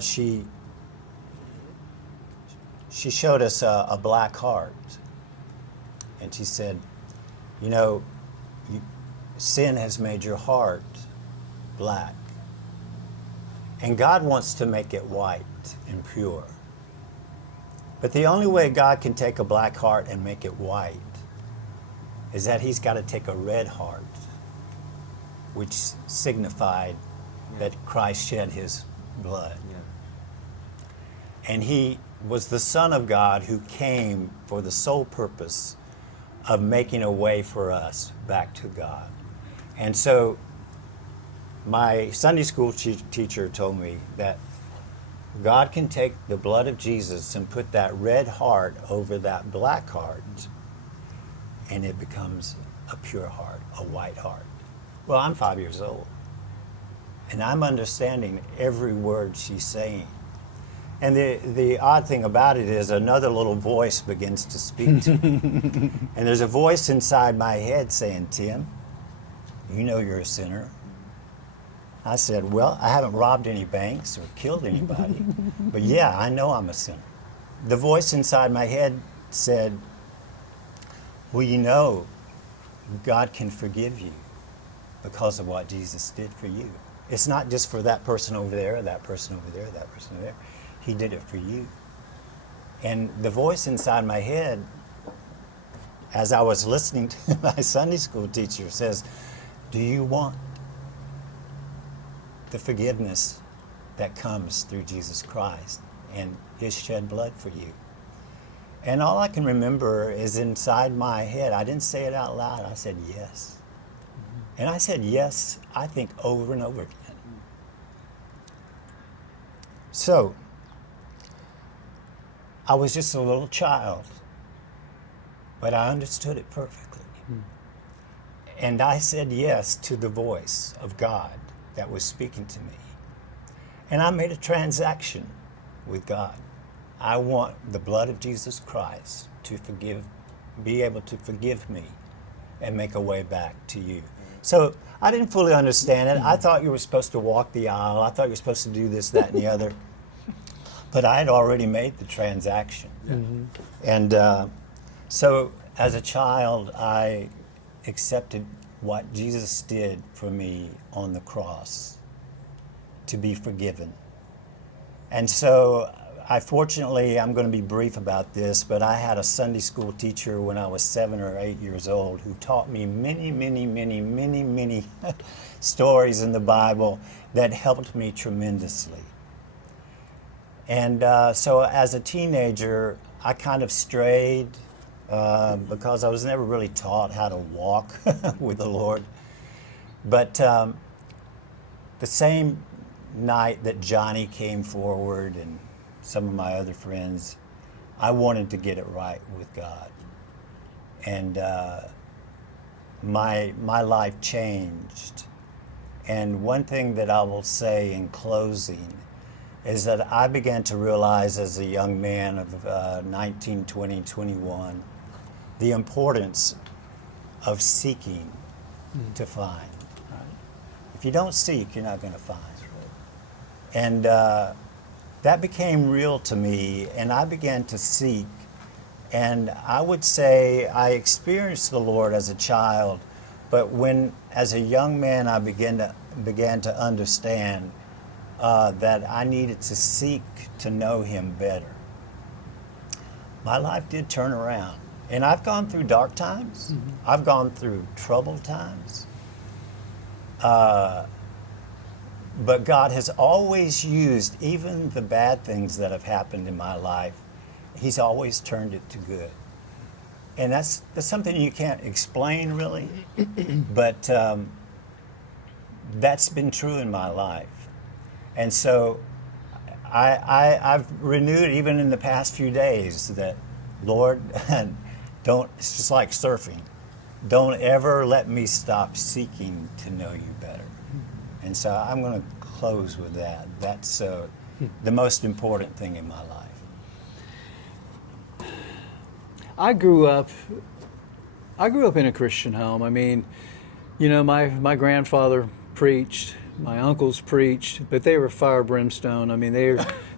she showed us a black heart. And she said, sin has made your heart black. And God wants to make it white and pure. But the only way God can take a black heart and make it white is that he's got to take a red heart, which signified that Christ shed his blood. Yeah. And he was the Son of God who came for the sole purpose of making a way for us back to God. And so my Sunday school teacher told me that God can take the blood of Jesus and put that red heart over that black heart, and it becomes a pure heart, a white heart. Well, I'm 5 years old, and I'm understanding every word she's saying. And the odd thing about it is another little voice begins to speak to me. And there's a voice inside my head saying, Tim, you know you're a sinner. I said, well, I haven't robbed any banks or killed anybody, but yeah, I know I'm a sinner. The voice inside my head said, well, God can forgive you because of what Jesus did for you. It's not just for that person over there, that person over there, that person over there. He did it for you. And the voice inside my head, as I was listening to my Sunday school teacher, says, do you want the forgiveness that comes through Jesus Christ and his shed blood for you? And all I can remember is inside my head, I didn't say it out loud, I said yes. And I said yes, I think, over and over again. So, I was just a little child, but I understood it perfectly. And I said yes to the voice of God that was speaking to me. And I made a transaction with God. I want the blood of Jesus Christ to be able to forgive me and make a way back to you. So I didn't fully understand it. I thought you were supposed to walk the aisle. I thought you were supposed to do this, that, and the other. But I had already made the transaction. And so as a child, I accepted what Jesus did for me on the cross to be forgiven. And so I'm going to be brief about this, but I had a Sunday school teacher when I was 7 or 8 years old who taught me many, many, many, many, many stories in the Bible that helped me tremendously. And so as a teenager, I kind of strayed because I was never really taught how to walk with the Lord. But the same night that Johnny came forward and some of my other friends, I wanted to get it right with God. And my life changed. And one thing that I will say in closing is that I began to realize as a young man of 19, 20, 21, the importance of seeking to find. If you don't seek, you're not going to find. And that became real to me, and I began to seek. And I would say I experienced the Lord as a child, but when, as a young man, I began to understand that I needed to seek to know Him better, my life did turn around. And I've gone through dark times. I've gone through troubled times. But God has always used even the bad things that have happened in my life. He's always turned it to good. And that's something you can't explain really, but that's been true in my life. And so I've renewed even in the past few days that, Lord, it's just like surfing. Don't ever let me stop seeking to know you better. And so I'm going to close with that. That's the most important thing in my life. I grew up in a Christian home. I mean, you know, my grandfather preached, my uncles preached, but they were fire brimstone. I mean,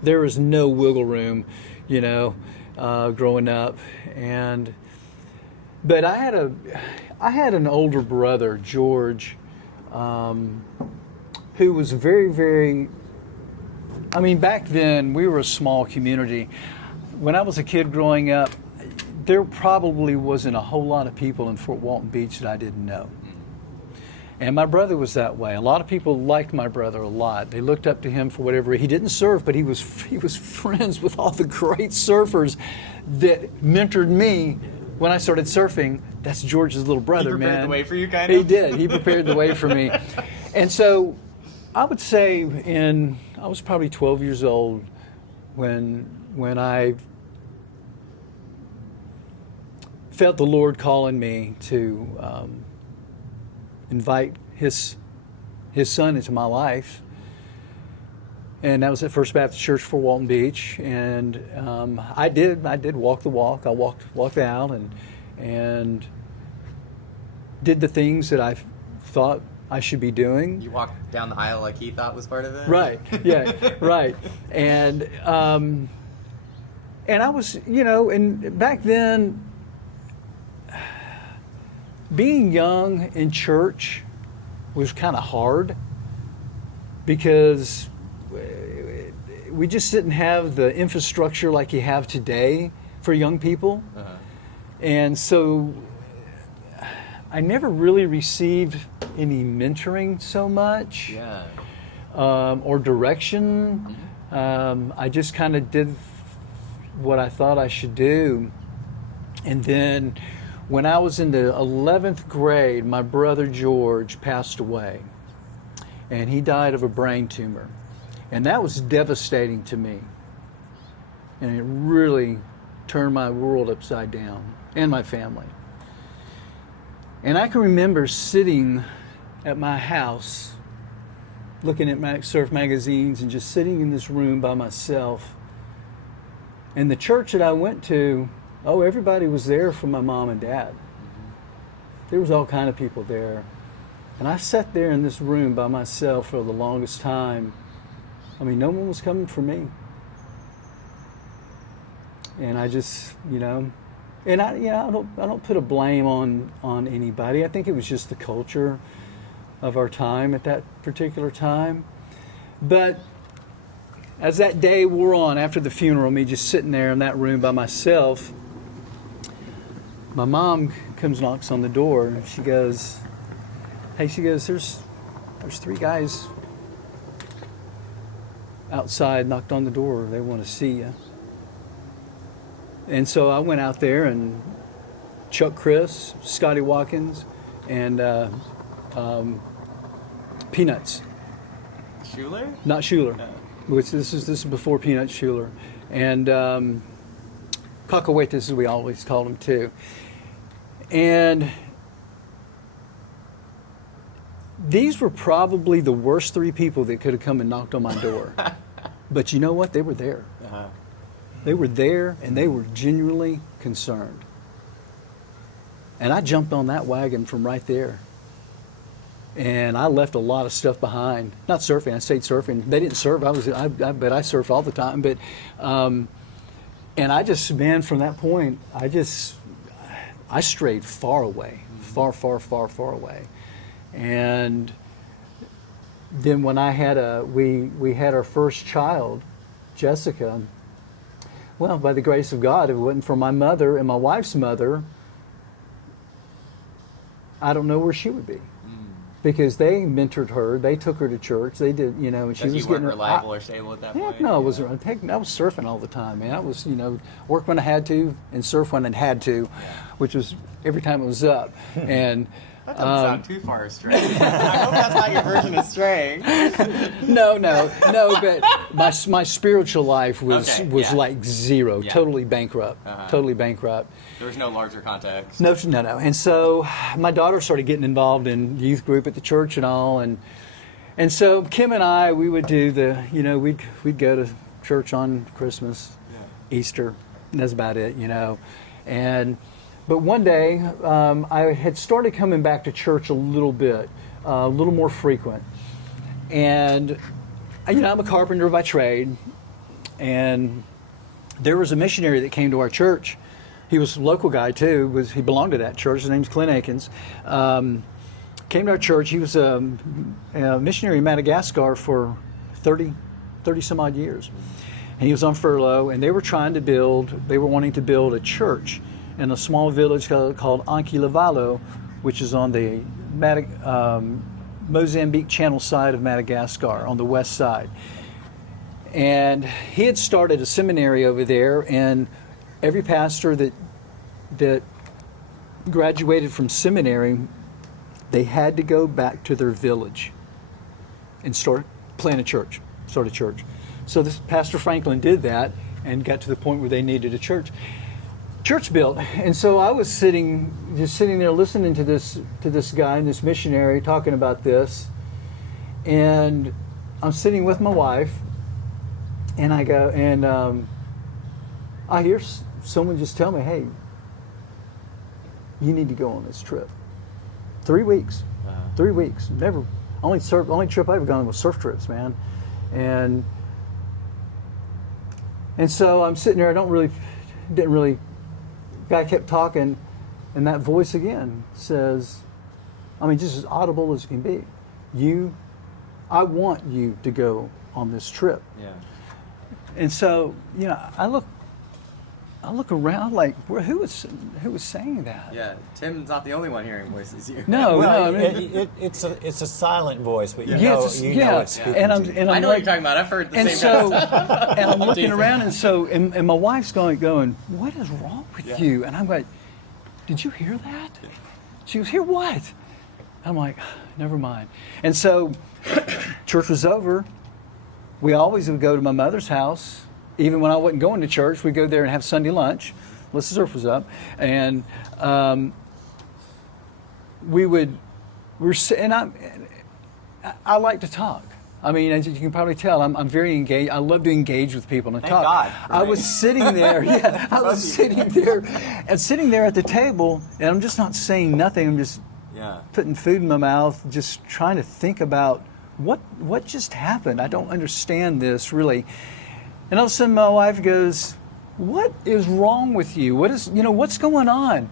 there was no wiggle room, you know, growing up. But I had an older brother, George, who was very, very. I mean, back then we were a small community. When I was a kid growing up, there probably wasn't a whole lot of people in Fort Walton Beach that I didn't know. And my brother was that way. A lot of people liked my brother a lot. They looked up to him for whatever. He didn't surf, but he was friends with all the great surfers that mentored me when I started surfing. That's George's little brother, man. He prepared the way for you, kind of? He did. He prepared the way for me. And so I would say I was probably 12 years old when I felt the Lord calling me to invite his son into my life, and that was at First Baptist Church, Fort Walton Beach. And I did walk the walk. I walked out and did the things that I thought I should be doing. You walked down the aisle like he thought was part of it? Right. Yeah. Right. And I was, you know, and back then, being young in church was kind of hard because we just didn't have the infrastructure like you have today for young people. Uh-huh. And so I never really received any mentoring so much, or direction. Mm-hmm. I just kind of did what I thought I should do. And then when I was in the 11th grade, my brother George passed away, and he died of a brain tumor. And that was devastating to me. And it really turned my world upside down, and my family. And I can remember sitting at my house, looking at surf magazines and just sitting in this room by myself. And the church that I went to, everybody was there for my mom and dad. There was all kind of people there. And I sat there in this room by myself for the longest time. I mean, no one was coming for me. And I just, you know, and I don't put a blame on anybody. I think it was just the culture of our time at that particular time. But as that day wore on, after the funeral, me just sitting there in that room by myself, my mom comes, knocks on the door, and she goes, there's 3 guys outside, knocked on the door. They want to see you. And so I went out there, and Chuck Chris, Scotty Watkins, and Peanuts. Schuler? Not Schuler. No. Which this is before Peanuts Schuler. And Cacahuetes, as we always called him too. And these were probably the worst 3 people that could have come and knocked on my door. But you know what? They were there. Uh-huh. They were there, and they were genuinely concerned. And I jumped on that wagon from right there. And I left a lot of stuff behind. Not surfing. I stayed surfing. They didn't surf. but I surfed all the time. But and I just, man, from that point, I strayed far away, far away. And then when I had we had our first child, Jessica. Well, by the grace of God, if it wasn't for my mother and my wife's mother, I don't know where she would be. because they mentored her. They took her to church. They did, you know, and she Because was you weren't getting reliable or stable at that point. Heck no, I was surfing all the time, man. I was, you know, work when I had to and surf when I had to, which was every time it was up. And That doesn't sound too far astray. I hope that's not your version of straying. no. But my spiritual life was like zero, totally bankrupt, totally bankrupt. There was no larger context. No. And so my daughter started getting involved in youth group at the church and all, and so Kim and I, we would do we'd go to church on Christmas, Easter, and that's about it, you know. But one day, I had started coming back to church a little bit, a little more frequent. And, you know, I'm a carpenter by trade. And there was a missionary that came to our church. He was a local guy, too. He belonged to that church. His name's Clint Akins. Came to our church. He was a missionary in Madagascar for 30 some odd years. And he was on furlough, and they were wanting to build a church in a small village called Anquilavalo, which is on the Mozambique Channel side of Madagascar, on the west side. And he had started a seminary over there, and every pastor that graduated from seminary, they had to go back to their village and start a church. So this Pastor Franklin did that and got to the point where they needed a church built. And so I was sitting there listening to this guy and this missionary talking about this, and I'm sitting with my wife, and I go, and I hear someone just tell me, "Hey, you need to go on this trip." 3 weeks. 3 weeks. Never. Only trip I've ever gone on was surf trips, man. And so I'm sitting there. Didn't really. Guy kept talking, and that voice again says, I mean, just as audible as it can be, I want you to go on this trip. Yeah. And so, you know, I look around like, who was saying that? Yeah, Tim's not the only one hearing voices here. No, Well, no, I mean, it's a silent voice, but you Yeah, know, it's- you yeah. know it's speaking And I'm to you. and I'm I know like, what you're talking about. I've heard the and same so, kind of stuff. and I'm looking teasing. around, and my wife's going, what is wrong with you? And I'm like, did you hear that? She goes, hear what? I'm like, never mind. And so, church was over. We always would go to my mother's house. Even when I wasn't going to church, we'd go there and have Sunday lunch. Unless the surf was up. And I like to talk. I mean, as you can probably tell, I'm very engaged. I love to engage with people and Thank talk. God for I me. was sitting there, I was sitting there at the table, and I'm just not saying nothing. I'm just putting food in my mouth, just trying to think about what just happened. I don't understand this really. And all of a sudden, my wife goes, "What is wrong with you? What's going on?"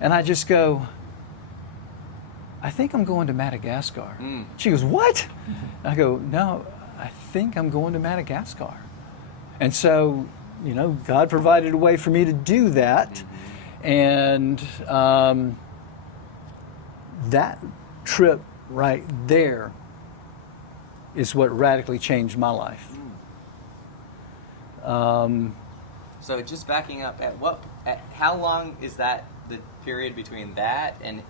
And I just go, "I think I'm going to Madagascar." She goes, "What?" I go, "No, I think I'm going to Madagascar." And so, you know, God provided a way for me to do that. And that trip right there is what radically changed my life. So just backing up, how long is that the period between that and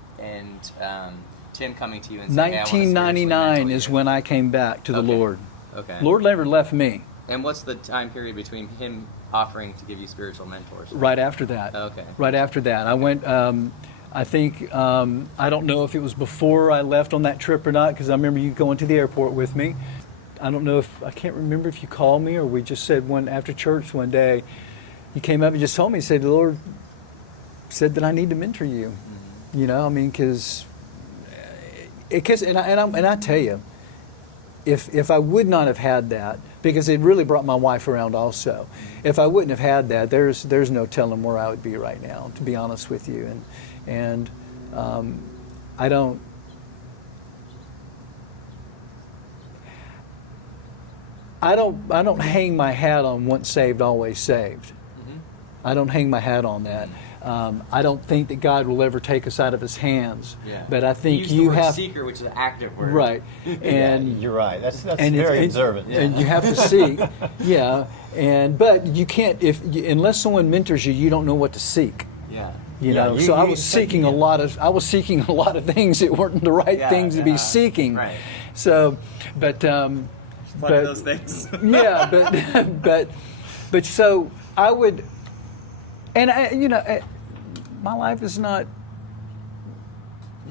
Tim coming to you and saying, 1999 is when I came back to the Lord. Okay. Lord never left me. And what's the time period between him offering to give you spiritual mentors? Right after that. Okay. Right after that. I went, I think, I don't know if it was before I left on that trip or not, because I remember you going to the airport with me. I can't remember if you called me or we just said after church one day, you came up and just told me, said, the Lord said that I need to mentor you. Mm-hmm. You know, I mean, and I tell you, if I would not have had that, because it really brought my wife around also, if I wouldn't have had that, there's no telling where I would be right now, to be honest with you. And I don't hang my hat on once saved, always saved. Mm-hmm. I don't hang my hat on that. I don't think that God will ever take us out of His hands. Yeah. But I think you you use the word have seeker, which is an active word. right, and Yeah, you're right. That's and very it's- observant. and you have to seek. Yeah, but you can't unless someone mentors you, you don't know what to seek. Yeah. You Yeah, know, you- so I you- was seeking a lot of things that weren't the right Yeah, things to be yeah, seeking. right. So, but One of those things. yeah, but so I would, and my life is not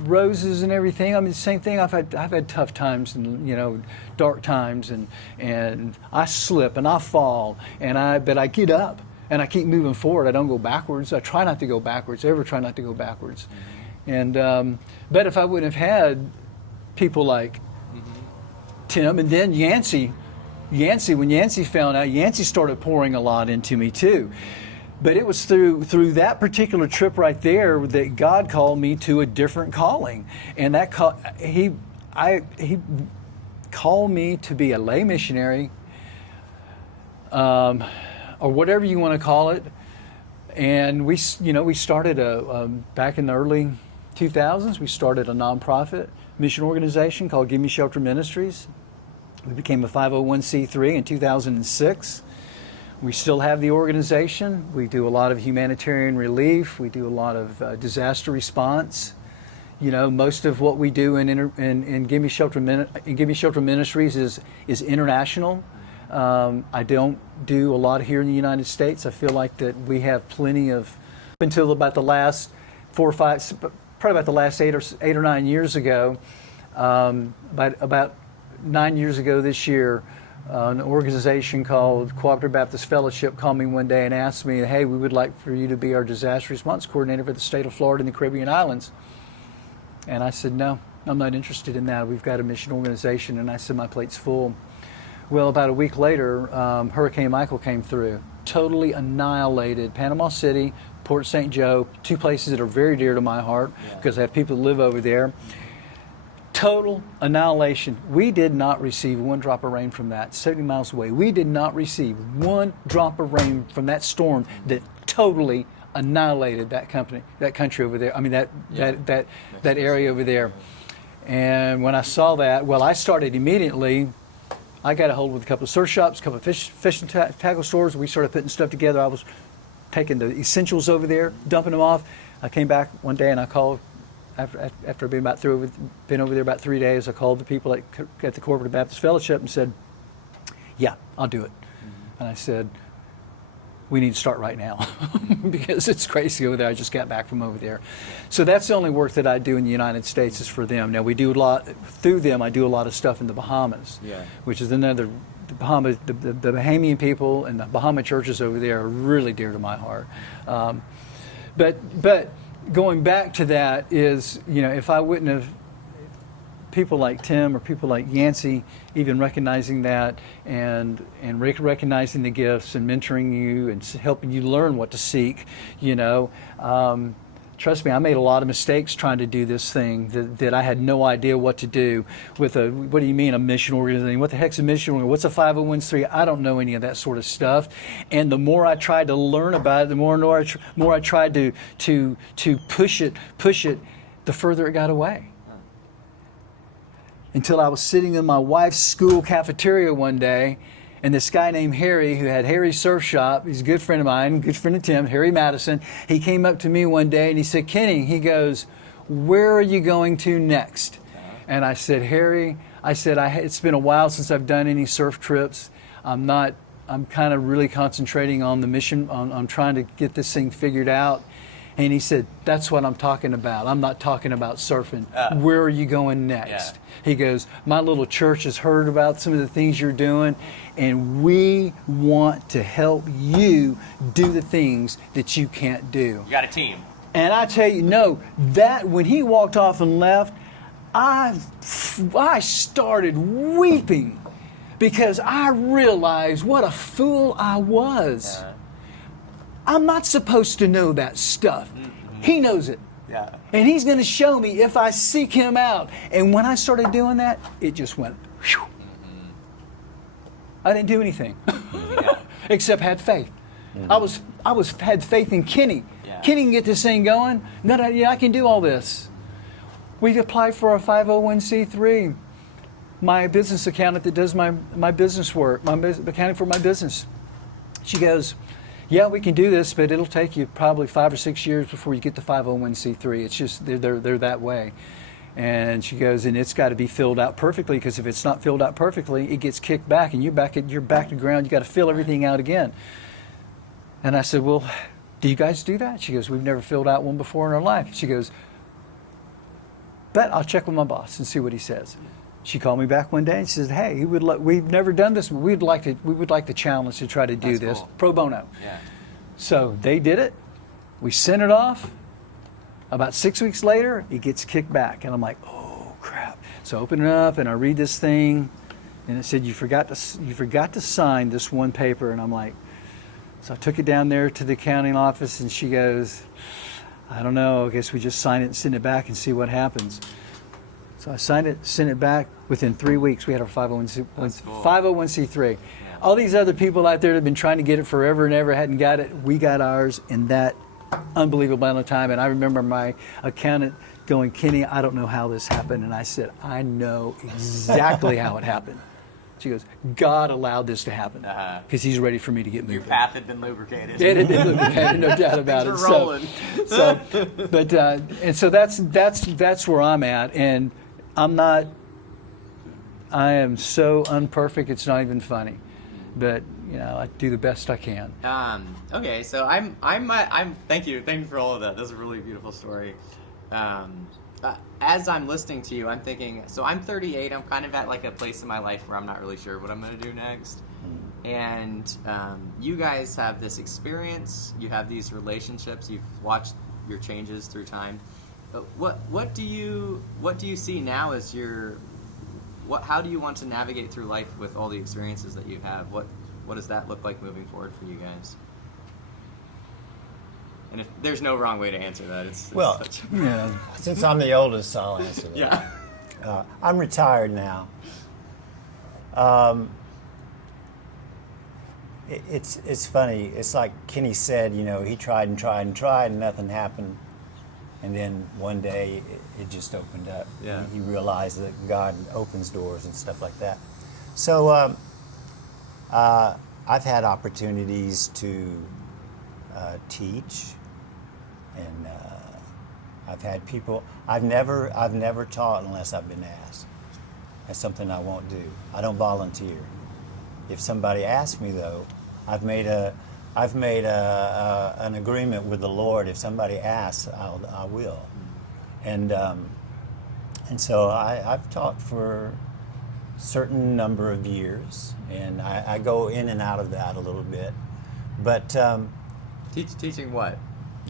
roses and everything. I mean, the same thing. I've had tough times and dark times, and I slip and I fall, but I get up and I keep moving forward. I don't go backwards. I try not to go backwards. Ever try not to go backwards. And but if I wouldn't have had people like Tim and then Yancey, when Yancey found out, Yancey started pouring a lot into me too. But it was through that particular trip right there that God called me to a different calling, and he called me to be a lay missionary, or whatever you want to call it. And we started back in the early 2000s. We started a nonprofit mission organization called Give Me Shelter Ministries. We became a 501c3 in 2006. We still have the organization. We do a lot of humanitarian relief. We do a lot of disaster response. Most of what we do in Give Me Shelter Ministries is international. I don't do a lot here in the United States. I feel like that we have plenty of, until about the last 4 or 5, probably about the last 8 or 9 years ago, about 9 years ago this year, an organization called Cooperative Baptist Fellowship called me one day and asked me, hey, we would like for you to be our disaster response coordinator for the state of Florida and the Caribbean islands. And I said, no, I'm not interested in that. We've got a mission organization. And I said, my plate's full. Well, about a week later, Hurricane Michael came through, totally annihilated Panama City, Port St. Joe, two places that are very dear to my heart because I have people that live over there. Total annihilation. We did not receive one drop of rain from that, 70 miles away. We did not receive one drop of rain from that storm that totally annihilated that country over there. I mean, that area over there. And when I saw that, well, I started immediately. I got a hold with a couple of surf shops, a couple of fish and tackle stores. We started putting stuff together. I was taking the essentials over there, dumping them off. I came back one day and I called. After I'd been over there about 3 days, I called the people at the Cooperative Baptist Fellowship and said, yeah, I'll do it. And I said, we need to start right now because it's crazy over there. I just got back from over there. So that's the only work that I do in the United States is for them. Now we do a lot, through them I do a lot of stuff in the Bahamas, which is another, the Bahamian people and the Bahama churches over there are really dear to my heart. But going back to that is, if I wouldn't have people like Tim or people like Yancey even recognizing that and recognizing the gifts and mentoring you and helping you learn what to seek, trust me, I made a lot of mistakes trying to do this thing that I had no idea what to do with what do you mean a mission organization? What the heck's a mission organization? What's a 501c3? I don't know any of that sort of stuff. And the more I tried to learn about it, the more I tried to push it, the further it got away. Until I was sitting in my wife's school cafeteria one day, and this guy named Harry, who had Harry's Surf Shop, he's a good friend of mine, good friend of Tim, Harry Madison, he came up to me one day and he said, Kenny, he goes, where are you going to next? And I said, Harry, it's been a while since I've done any surf trips. I'm kind of really concentrating on the mission, on trying to get this thing figured out. And he said, that's what I'm talking about. I'm not talking about surfing. Where are you going next? He goes, my little church has heard about some of the things you're doing, and we want to help you do the things that you can't do. You got a team. And I tell you, no, that when he walked off and left, I started weeping because I realized what a fool I was. I'm not supposed to know that stuff. Mm-hmm. He knows it. Yeah. And he's going to show me if I seek him out. And when I started doing that, it just went, whew. Mm-hmm. I didn't do anything except had faith. Mm-hmm. I had faith in Kenny. Yeah. Kenny can get this thing going. No, yeah, I can do all this. We've applied for a 501c3. My business accountant that does my business work, accounting for my business, she goes, yeah, we can do this, but it'll take you probably 5 or 6 years before you get the 501c3. It's just, they're that way. And she goes, and it's got to be filled out perfectly, because if it's not filled out perfectly, it gets kicked back, and you're back to the ground. You got to fill everything out again. And I said, well, do you guys do that? She goes, we've never filled out one before in our life. She goes, but I'll check with my boss and see what he says. She called me back one day and she says, hey, we've never done this. We would like the challenge to try to do this cool. pro bono. Yeah. So they did it. We sent it off. About 6 weeks later, it gets kicked back. And I'm like, oh, crap. So I open it up and I read this thing. And it said, you forgot to sign this one paper. And I'm like, so I took it down there to the accounting office, and she goes, I don't know, I guess we just sign it and send it back and see what happens. So I signed it, sent it back. Within 3 weeks, we had our 501c3. Yeah. All these other people out there that have been trying to get it forever and ever hadn't got it. We got ours in that unbelievable amount of time. And I remember my accountant going, Kenny, I don't know how this happened. And I said, I know exactly how it happened. She goes, God allowed this to happen because He's ready for me to get moving. Your path had been lubricated. It had been lubricated, no doubt about it. Things were rolling. And so that's where I'm at, and I am so unperfect. It's not even funny, but I do the best I can. Okay, so I'm. Thank you for all of that. That's a really beautiful story. As I'm listening to you, I'm thinking, so I'm 38, I'm kind of at like a place in my life where I'm not really sure what I'm going to do next. And you guys have this experience, you have these relationships, you've watched your changes through time. But what do you see now as how do you want to navigate through life with all the experiences that you have? What does that look like moving forward for you guys? And if there's no wrong way to answer that, it's Yeah. Since I'm the oldest, I'll answer that. yeah. I'm retired now. It's funny. It's like Kenny said, he tried and tried and tried, and nothing happened. And then one day, it just opened up. Yeah. He realized that God opens doors and stuff like that. So I've had opportunities to teach, and I've had people. I've never taught unless I've been asked. That's something I won't do. I don't volunteer. If somebody asks me, though, I've made an agreement with the Lord. If somebody asks, I will. And so I've taught for a certain number of years, and I go in and out of that a little bit. But Teaching what?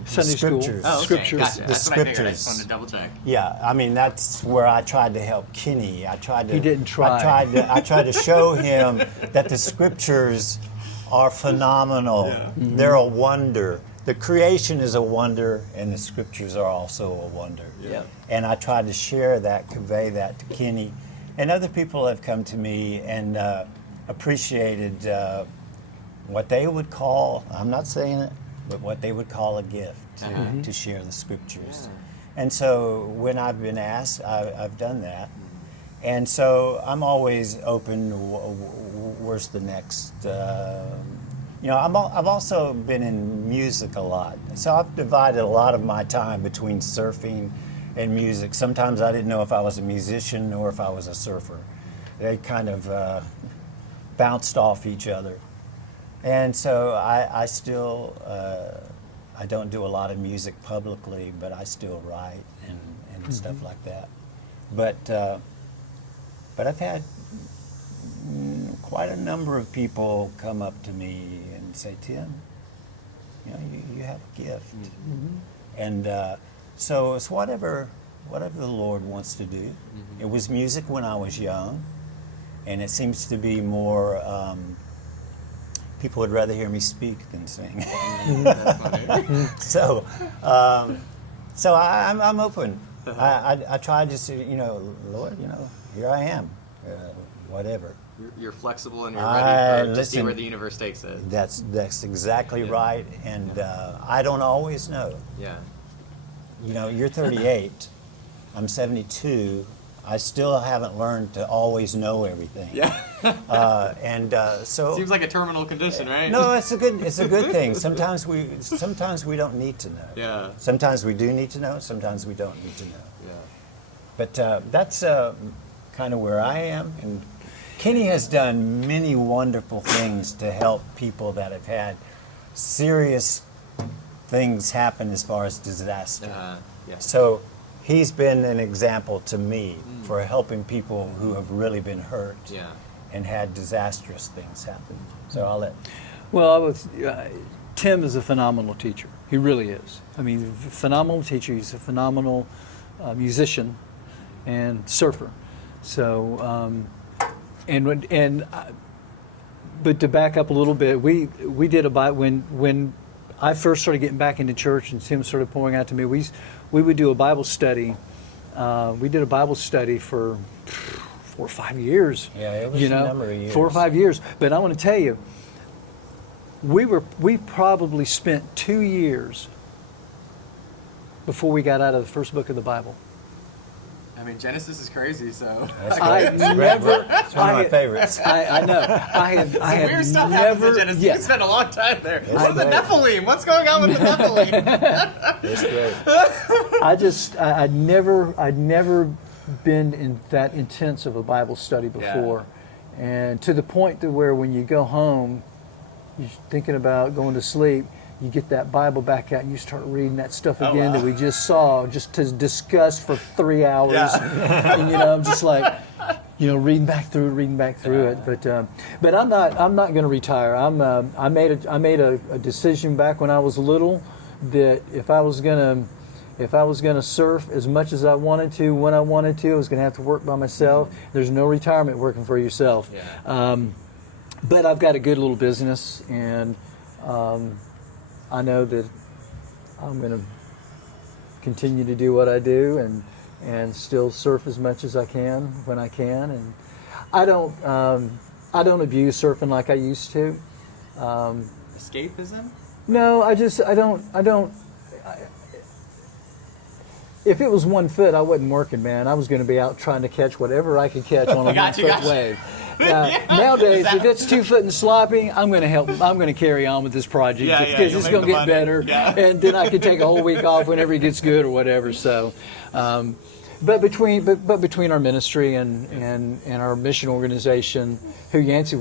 Sunday school. Scriptures. Oh, okay. Scriptures. Gotcha. The That's what I figured. I scriptures. just wanted to double check. Yeah, I mean that's where I tried to help Kenny. He didn't try. I tried to show him that the scriptures are phenomenal. Yeah. They're a wonder. The creation is a wonder, and the scriptures are also a wonder. Yeah. And I tried to share that, convey that to Kenny, and other people have come to me and appreciated what they would call, I'm not saying it, but what they would call a gift to share the scriptures. Yeah. And so when I've been asked, I've done that. And so I'm always open, where's the next, I've also been in music a lot. So I've divided a lot of my time between surfing and music. Sometimes I didn't know if I was a musician or if I was a surfer. They kind of bounced off each other. And so I still, I don't do a lot of music publicly, but I still write and stuff like that. But I've had quite a number of people come up to me and say, Tim, you have a gift. And so it's whatever the Lord wants to do. It was music when I was young, and it seems to be more, people would rather hear me speak than sing. That's funny. So I'm open. I try to say, Lord, here I am, whatever. you're flexible and you're ready to see listen, where the universe takes it. That's exactly Yeah. right, and I don't always know. Yeah. You know, you're 38, I'm 72. I still haven't learned to always know everything. Yeah. So Seems like a terminal condition, right? no, it's a good thing. Sometimes we don't need to know. Yeah. Sometimes we do need to know. Sometimes we don't need to know. Yeah. But that's kind of where I am. And Kenny has done many wonderful things to help people that have had serious things happen as far as disaster. Yeah. So he's been an example to me for helping people who have really been hurt Yeah. and had disastrous things happen. So I'll let. Well, Tim is a phenomenal teacher. He really is. I mean, phenomenal teacher. He's a phenomenal musician and surfer. So, but to back up a little bit, we did when I first started getting back into church and Tim started pouring out to me, we would do a Bible study. We did a Bible study for 4 or 5 years. Yeah, it was a number of years. 4 or 5 years. But I want to tell you, we probably spent 2 years before we got out of the first book of the Bible. I mean, Genesis is crazy, so. That's I great. never. It's one of my favorites. I know. I had Weird stuff happens never. in Genesis. Yeah. You spent a long time there. It's What are the great. Nephilim? What's going on with the Nephilim? It's great. I'd never been in that intense of a Bible study before, and to the point to where when you go home, you're thinking about going to sleep. You get that Bible back out and you start reading that stuff again that we just saw, just to discuss for 3 hours. Yeah. And I'm just like, reading back through it. But I'm not going to retire. I made a decision back when I was little that if I was gonna surf as much as I wanted to, when I wanted to, I was gonna have to work by myself. There's no retirement working for yourself. Yeah. But I've got a good little business, and I know that I'm going to continue to do what I do and still surf as much as I can when I can. And I don't abuse surfing like I used to. Escapism? No, I don't. If it was 1 foot, I wasn't working, man. I was going to be out trying to catch whatever I could catch on a 1 foot wave. Nowadays, if it's 2 foot and sloppy, I'm going to help. I'm going to carry on with this project because it's going to get better, and then I can take a whole week off whenever it gets good or whatever. So, but between our ministry and our mission organization, who Yancey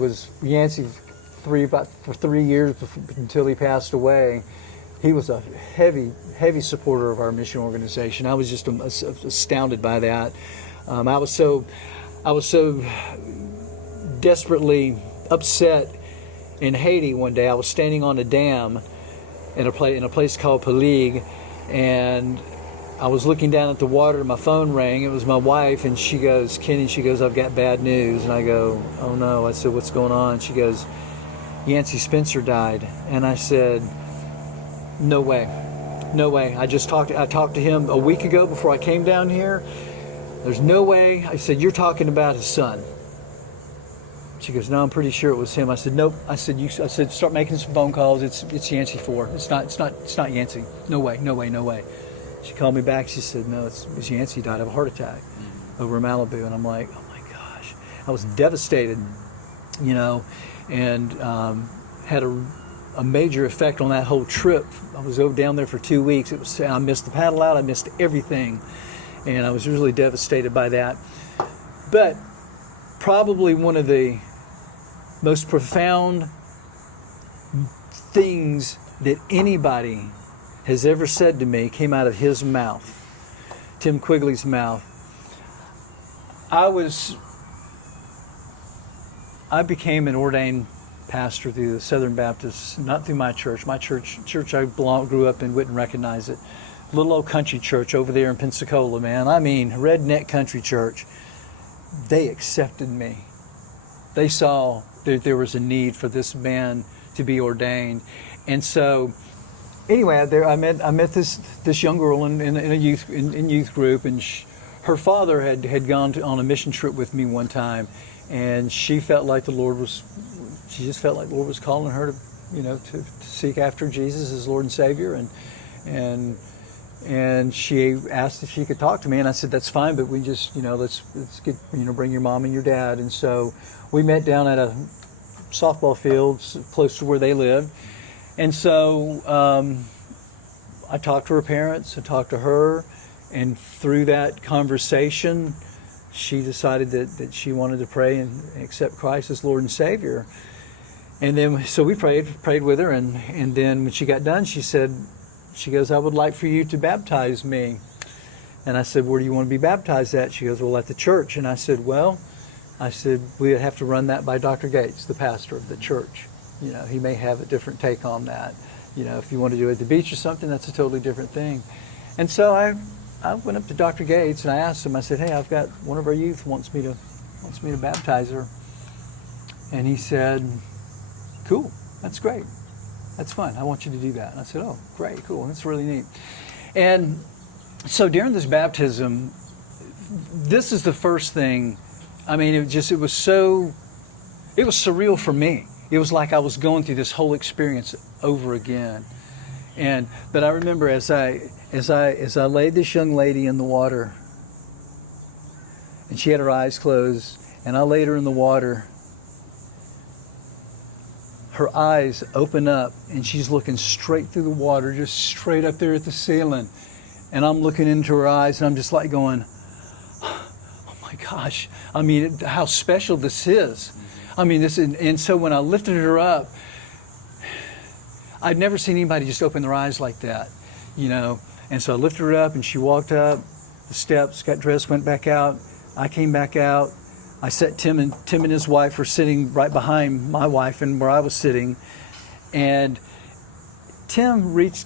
for 3 years until he passed away. He was a heavy supporter of our mission organization. I was just astounded by that. I was so desperately upset in Haiti one day. I was standing on a dam in a place called Paligue, and I was looking down at the water and my phone rang. It was my wife, and she goes, "Kenny," she goes, "I've got bad news." And I go, "Oh no." I said, "What's going on?" She goes, "Yancey Spencer died." And I said, "No way. I talked to him a week ago before I came down here. There's no way." I said, "You're talking about his son." She goes, "No, I'm pretty sure it was him." I said, "Nope." I said, "Start making some phone calls. It's Yancey 4. It's not Yancey. No way." She called me back. She said, "No, it's Yancey died of a heart attack over in Malibu." And I'm like, "Oh my gosh." I was devastated, and had a major effect on that whole trip. I was down there for 2 weeks. I missed the paddle out. I missed everything, and I was really devastated by that. But probably one of the most profound things that anybody has ever said to me came out of his mouth, Tim Quigley's mouth. I became an ordained pastor through the Southern Baptist, not through my church. My church I grew up in, wouldn't recognize it. Little old country church over there in Pensacola, man. I mean, redneck country church. They accepted me. They saw that there was a need for this man to be ordained. And so, anyway, I met this young girl in a youth group, and her father had gone on a mission trip with me one time, and she felt like the Lord was calling her to, to seek after Jesus as Lord and Savior, and she asked if she could talk to me, and I said, that's fine, but we just, let's get, bring your mom and your dad. And so we met down at a softball field close to where they lived. And so I talked to her parents, I talked to her, and through that conversation, she decided that she wanted to pray and accept Christ as Lord and Savior. And then, so we prayed with her, and then when she got done, she goes, I would like for you to baptize me. And I said, where do you want to be baptized at? She goes, well, at the church. And I said, we'd have to run that by Dr. Gates, the pastor of the church. He may have a different take on that. If you want to do it at the beach or something, that's a totally different thing. And so I went up to Dr. Gates and I asked him, I said, hey, I've got one of our youth wants me to baptize her. And he said, cool, that's great. That's fine. I want you to do that. And I said, oh, great, cool. That's really neat. And so during this baptism, this is the first thing. I mean, it was surreal for me. It was like I was going through this whole experience over again. But I remember as I laid this young lady in the water, and she had her eyes closed, and I laid her in the water, her eyes open up, and she's looking straight through the water, just straight up there at the ceiling. And I'm looking into her eyes, and I'm just like going, oh my gosh. I mean, how special this is. I mean, and so when I lifted her up, I'd never seen anybody just open their eyes like that, And so I lifted her up, and she walked up the steps, got dressed, went back out. I came back out. I sat Tim and his wife were sitting right behind my wife and where I was sitting. And Tim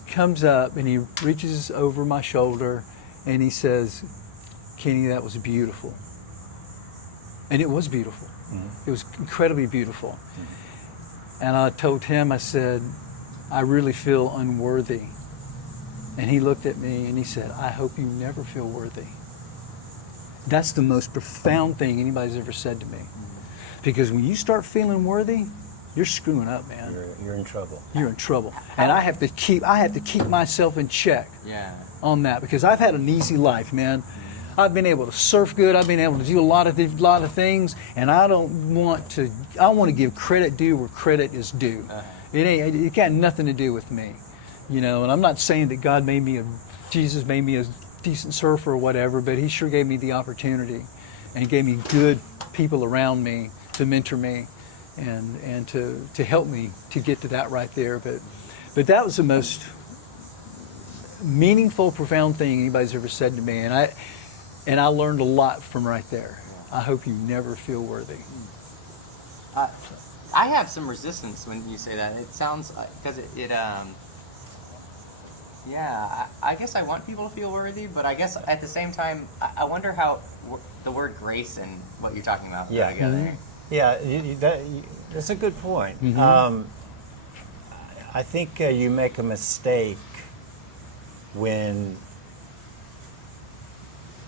comes up and he reaches over my shoulder and he says, Kenny, that was beautiful. And it was beautiful. Mm-hmm. It was incredibly beautiful. Mm-hmm. And I told him, I said, I really feel unworthy. And he looked at me and he said, I hope you never feel worthy. That's the most profound thing anybody's ever said to me. Because when you start feeling worthy, you're screwing up, man. You're in trouble. You're in trouble. And I have to keep myself in check on that, because I've had an easy life, man. I've been able to surf good. I've been able to do a lot of things, and I want to give credit due where credit is due. It got nothing to do with me, And I'm not saying that Jesus made me a decent surfer or whatever, but he sure gave me the opportunity and gave me good people around me to mentor me and to help me to get to that right there. But that was the most meaningful, profound thing anybody's ever said to me, and I learned a lot from right there. I hope you never feel worthy. I have some resistance when you say that. It sounds because I guess I want people to feel worthy, but I guess at the same time, I wonder how the word grace and what you're talking about go together. Mm-hmm. Yeah, that's a good point. Mm-hmm. I think you make a mistake when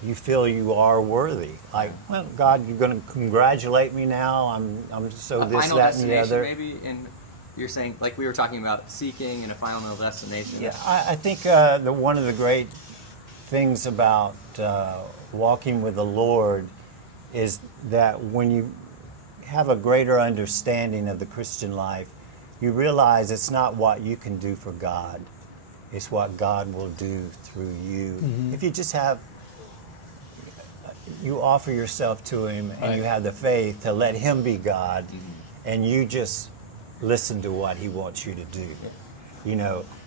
you feel you are worthy. Like, well, God, you're going to congratulate me now. I'm so a this, final that, and the other. Maybe you're saying, like we were talking about seeking and a final destination. Yeah, I think one of the great things about walking with the Lord is that when you have a greater understanding of the Christian life, you realize it's not what you can do for God, it's what God will do through you. Mm-hmm. If you just you offer yourself to Him and you have the faith to let Him be God, and you just listen to what He wants you to do.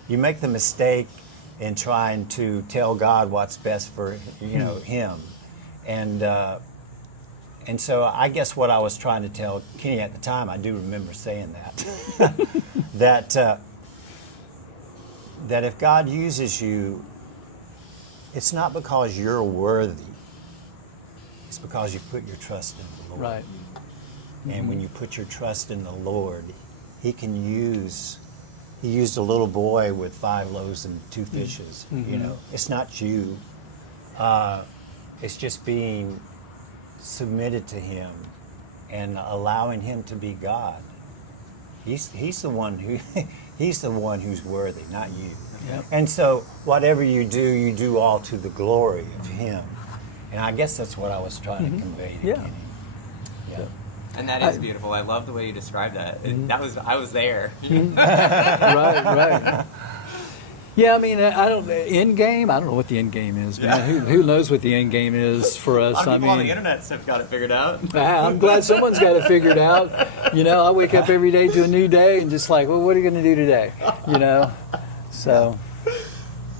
You make the mistake in trying to tell God what's best for Him, and so I guess what I was trying to tell Kenny at the time, I do remember saying that that if God uses you, it's not because you're worthy. It's because you put your trust in the Lord. Right. And when you put your trust in the Lord, He used a little boy with 5 loaves and 2 fishes. Mm-hmm. It's not you. It's just being submitted to Him and allowing him to be God. He's the one who he's the one who's worthy, not you. Yep. And so whatever you do all to the glory of him. And I guess that's what I was trying to convey to Yeah. Kenny. Yeah. And that is beautiful. I love the way you described that. I was there. Right. Yeah, I mean, I don't end game. I don't know what the end game is, man. Who knows what the end game is for us? A lot of people on the mean, internet have got it figured out. I'm glad someone's got it figured out. You know, I wake up every day to a new day and just like, well, what are you going to do today? You know, so.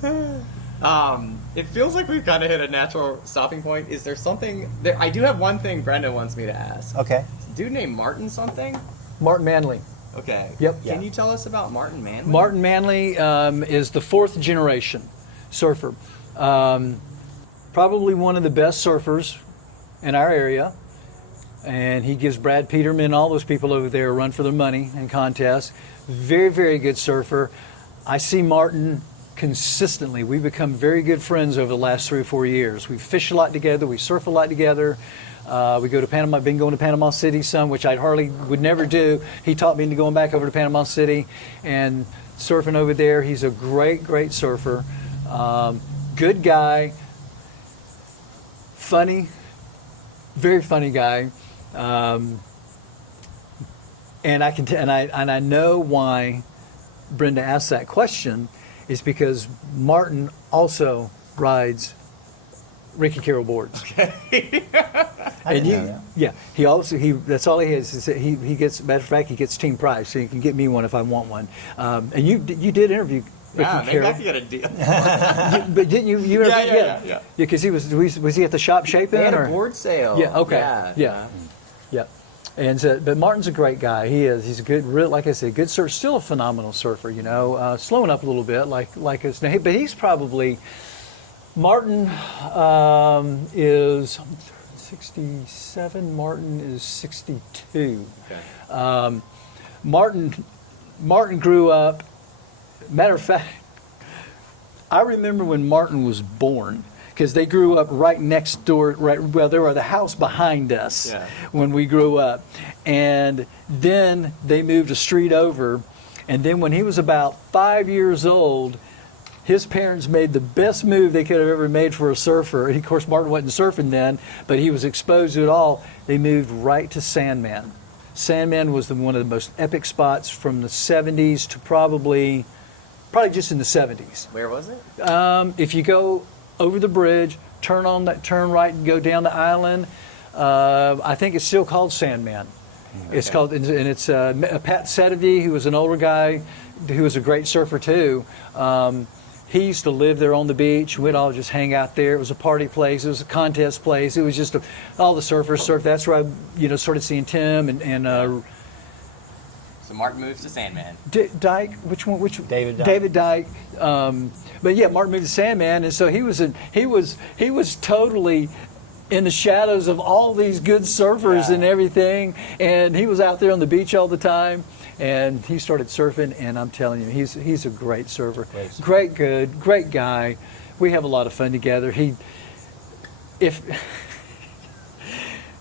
It feels like we've kind of hit a natural stopping point. Is there something there? I do have one thing Brenda wants me to ask. Okay. Dude named Martin something? Martin Manley. Okay. Yep. Can Yeah. you tell us about Martin Manley? Martin Manley is the 4th generation surfer. Probably one of the best surfers in our area. And he gives Brad Peterman, all those people over there, a run for their money in contests. Very, very good surfer. I see Martin consistently. We've become very good friends over the last 3 or 4 years. We fish a lot together. We surf a lot together. We go to Panama. I've been going to Panama City some, which I would never do. He taught me into going back over to Panama City and surfing over there. He's a great, great surfer. Good guy. Funny. Very funny guy. And I know why Brenda asked that question is because Martin also rides Ricky Carroll boards. I didn't know that. Yeah, that's all he has. Is that he gets. Matter of fact, he gets team prize, so you can get me one if I want one. And you did interview Ricky Yeah, maybe Carroll. I could get a deal. But didn't you? Yeah. Because he was he at the shop shaping? They had or? a board sale. Yeah. Okay. Yeah. Yeah. And so, but Martin's a great guy. He is. He's a good, like I said, good surfer. Still a phenomenal surfer. You know, slowing up a little bit, like us. But he's probably Martin is 67. Martin is 62. Okay. Martin grew up. Matter of fact, I remember when Martin was born. Because they grew up right next door, they were the house behind us when we grew up. And then they moved a street over. And then when he was about 5 years old, his parents made the best move they could have ever made for a surfer. And of course, Martin wasn't surfing then, but he was exposed to it all. They moved right to Sandman. Sandman was one of the most epic spots from the 70s to probably just in the 70s. Where was it? If you go over the bridge, turn right and go down the island. I think it's still called Sandman. Okay. It's called, and it's Pat Sedevy, who was an older guy, who was a great surfer too. He used to live there on the beach. We'd all just hang out there. It was a party place. It was a contest place. It was just all the surfers surf. That's where I, started seeing Tim and. So Martin moves to Sandman. Dyke, which one? David Dyke. David Dyke. But yeah, Martin moved to Sandman, and so he was totally in the shadows of all these good surfers and everything, and he was out there on the beach all the time. And he started surfing, and I'm telling you, he's a great surfer, great guy. We have a lot of fun together. He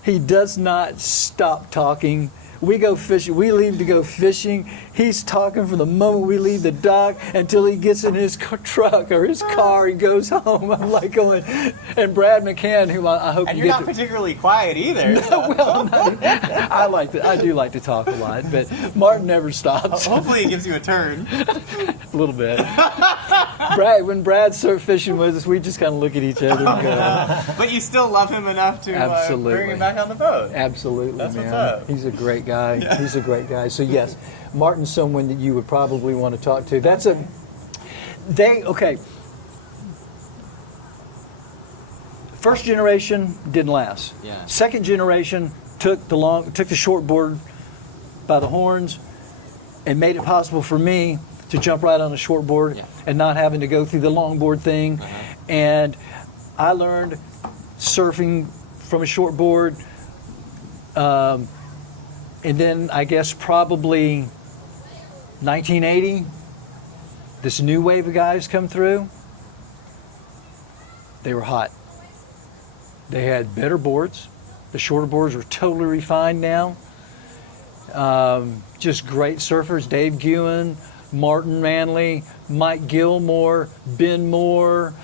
does not stop talking. We go fishing. We leave to go fishing. He's talking from the moment we leave the dock until he gets in his truck or his car. He goes home. I'm like going, and Brad McCann, who I hope And you you're get not particularly quiet either. No, well, I do like to talk a lot, but Martin never stops. Hopefully, it gives you a turn. A little bit. When Brad's surf fishing with us, we just kind of look at each other and go. But you still love him enough to bring him back on the boat. Absolutely, That's man. what's up. He's a great guy. Yeah. He's a great guy. So yes, Martin's someone that you would probably want to talk to. Okay. First generation didn't last. Yeah. Second generation took the shortboard by the horns and made it possible for me to jump right on a shortboard and not having to go through the longboard thing. And I learned surfing from a shortboard. And then I guess probably 1980, this new wave of guys come through. They were hot. They had better boards. The shorter boards are totally refined now. Just great surfers. Dave Guin, Martin Manley, Mike Gilmore, Ben Moore.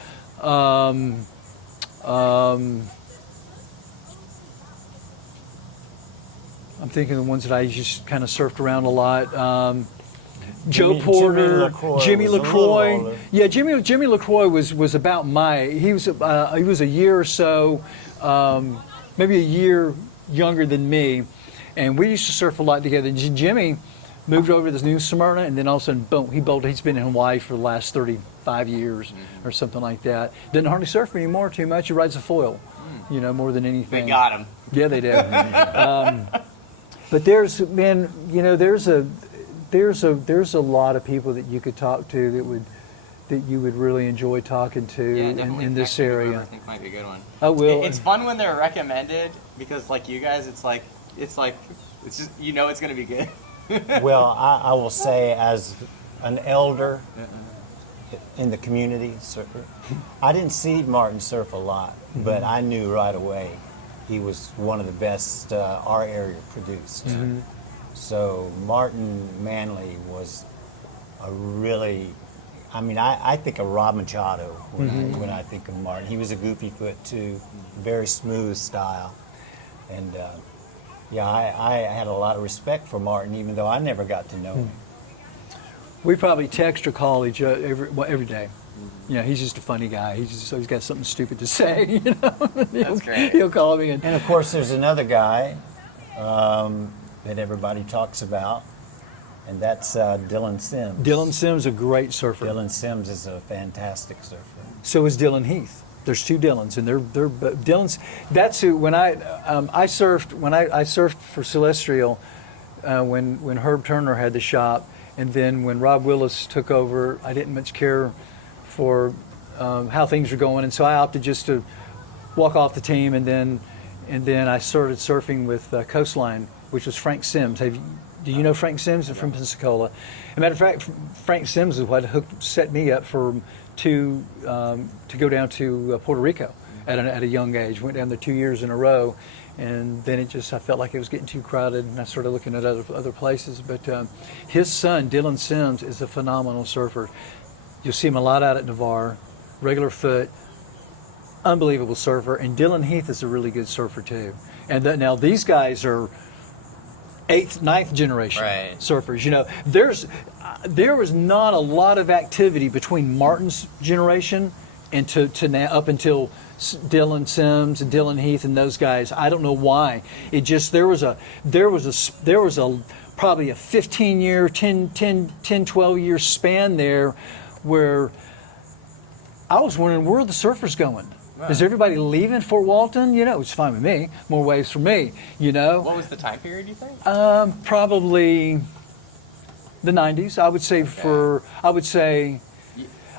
I'm thinking of the ones that I just kind of surfed around a lot. Joe Porter, Jimmy LaCroix. Yeah, Jimmy LaCroix was about he was a year or so, maybe a year younger than me, and we used to surf a lot together. Jimmy moved over to this New Smyrna, and then all of a sudden, boom, he bolted. He's been in Hawaii for the last 35 years or something like that. Doesn't hardly surf anymore too much. He rides a foil, more than anything. They got him. Yeah, they did. But there's a lot of people that you could talk to that you would really enjoy talking to in this area. I think might be a good one. I will. It's fun when they're recommended because, like you guys, it's just it's going to be good. Well, I will say, as an elder in the community surfer, I didn't see Martin surf a lot, but I knew right away he was one of the best our area produced. So Martin Manley was a really, I think of Rob Machado when I think of Martin. He was a goofy foot too, very smooth style. And I had a lot of respect for Martin, even though I never got to know him. We probably text or call each other every day. He's just a funny guy. He's always got something stupid to say. That's great. He'll call me. And of course, there's another guy that everybody talks about, and that's Dylan Sims. Dylan Sims, a great surfer. Dylan Sims is a fantastic surfer. So is Dylan Heath. There's two Dylans, and they're Dylan's. That's who. When I surfed for Celestial, when Herb Turner had the shop, and then when Rob Willis took over, I didn't much care for how things were going, and so I opted just to walk off the team, and then I started surfing with Coastline, which was Frank Sims. Do you know Frank Sims? From Pensacola. As a matter of fact, Frank Sims is what set me up to go down to Puerto Rico at a young age. Went down there 2 years in a row, and then I felt like it was getting too crowded, and I started looking at other places. But his son, Dylan Sims, is a phenomenal surfer. You'll see him a lot out at Navarre, regular foot, unbelievable surfer. And Dylan Heath is a really good surfer too. And now these guys are 8th, 9th generation surfers. There was not a lot of activity between Martin's generation and to now up until Dylan Sims and Dylan Heath and those guys. I don't know why. It just there was a probably a 15-year, 12-year span there where I was wondering, where are the surfers going? Wow. Is everybody leaving Fort Walton? It's fine with me. More waves for me. What was the time period, you think? Probably the 90s. I would say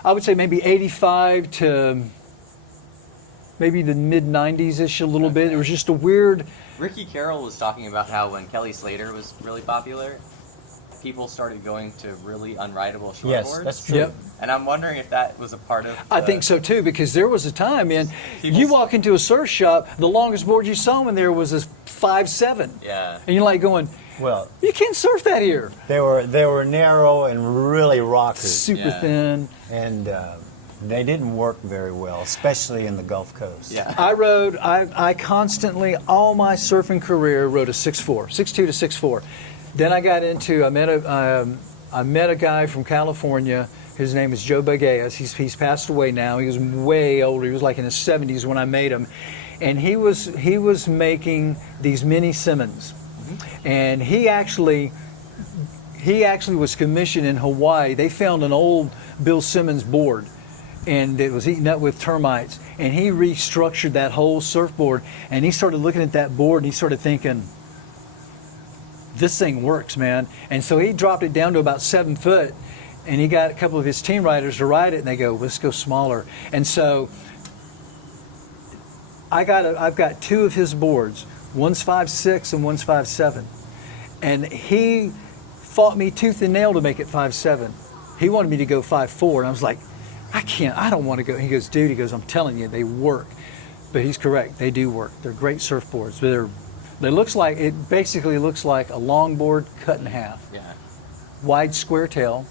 I would say maybe 85 to maybe the mid 90s-ish a little bit. It was just a weird. Ricky Carroll was talking about how when Kelly Slater was really popular, people started going to really unrideable shortboards. Yes, that's true. Yep. And I'm wondering if that was a part of. I think so too, because there was a time, man. You walk into a surf shop, the longest board you saw in there was a 5'7". Yeah. And you're like going, well, you can't surf that here. They were narrow and really rocky, super thin, and they didn't work very well, especially in the Gulf Coast. Yeah. I constantly, all my surfing career, rode a 6'4", 6'2" to 6'4". Then I got into, I met a guy from California. His name is Joe Bagueas. He's passed away now. He was way older. He was like in his 70s when I met him. And he was making these mini Simmons. And he actually was commissioned in Hawaii. They found an old Bill Simmons board, and it was eaten up with termites. And he restructured that whole surfboard. And he started looking at that board, and he started thinking, this thing works, man. And so he dropped it down to about 7 foot, and he got a couple of his team riders to ride it, and they go, let's go smaller. And so I've got 2 of his boards. One's 5'6" and one's 5'7". And he fought me tooth and nail to make it 5'7". He wanted me to go 5'4", and I was like, I don't want to go. He goes, dude, I'm telling you, they work. But he's correct. They do work. They're great surfboards. It basically looks like a longboard cut in half. Yeah. Wide square tail.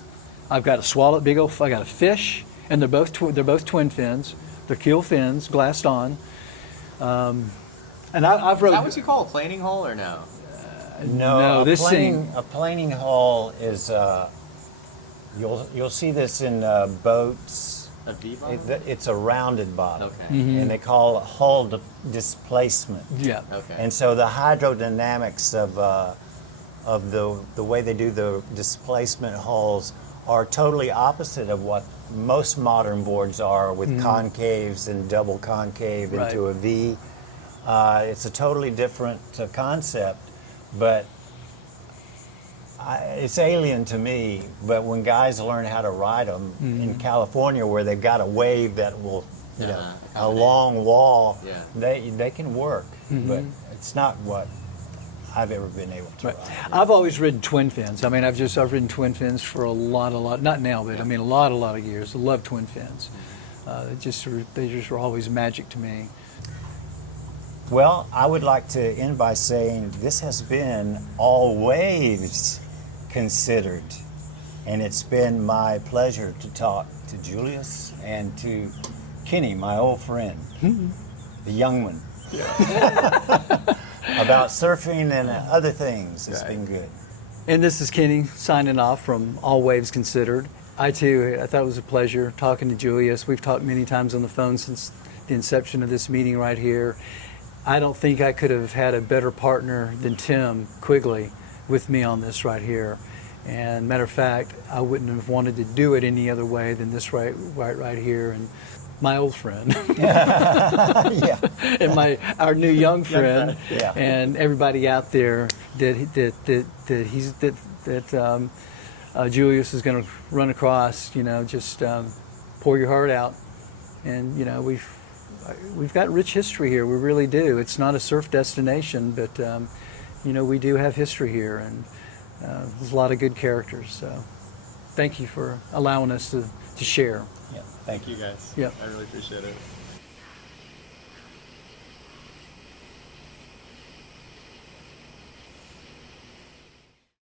I've got a I got a fish, and they're both twin fins. They're keel fins, glassed on. And I've Is rode. that what you call a planing hole or no? No, this thing. A planing hull is you'll see this in boats. A V-bottom? It's a rounded bottom, Okay. and they call it hull displacement. Yeah. Okay. And so the hydrodynamics of the way they do the displacement hulls are totally opposite of what most modern boards are, with concaves and double concave Right. into a V. It's a totally different concept, but it's alien to me. But when guys learn how to ride them in California, where they've got a wave that will, you know, a accommodate. long wall, Yeah. they can work, but it's not what I've ever been able to Right. ride. I've always ridden twin fins. I mean, I've ridden twin fins for a lot, not now, but I mean a lot of years. I love twin fins. They just were always magic to me. Well, I would like to end by saying this has been All Waves Considered, and it's been my pleasure to talk to Julius and to Kenny, my old friend, the young one, about surfing and other things. It's been good. And this is Kenny signing off from All Waves Considered. I thought it was a pleasure talking to Julius. We've talked many times on the phone since the inception of this meeting right here. I don't think I could have had a better partner than Tim Quigley with me on this right here. And matter of fact, I wouldn't have wanted to do it any other way than this right here. And my old friend, Yeah. and our new young friend, Yeah. and everybody out there that Julius is going to run across. You know, just pour your heart out. And you know, we've got rich history here. We really do. It's not a surf destination, but you know, we do have history here, and there's a lot of good characters. So, thank you for allowing us to share. Yeah. Thank you. You guys. Yeah. I really appreciate it.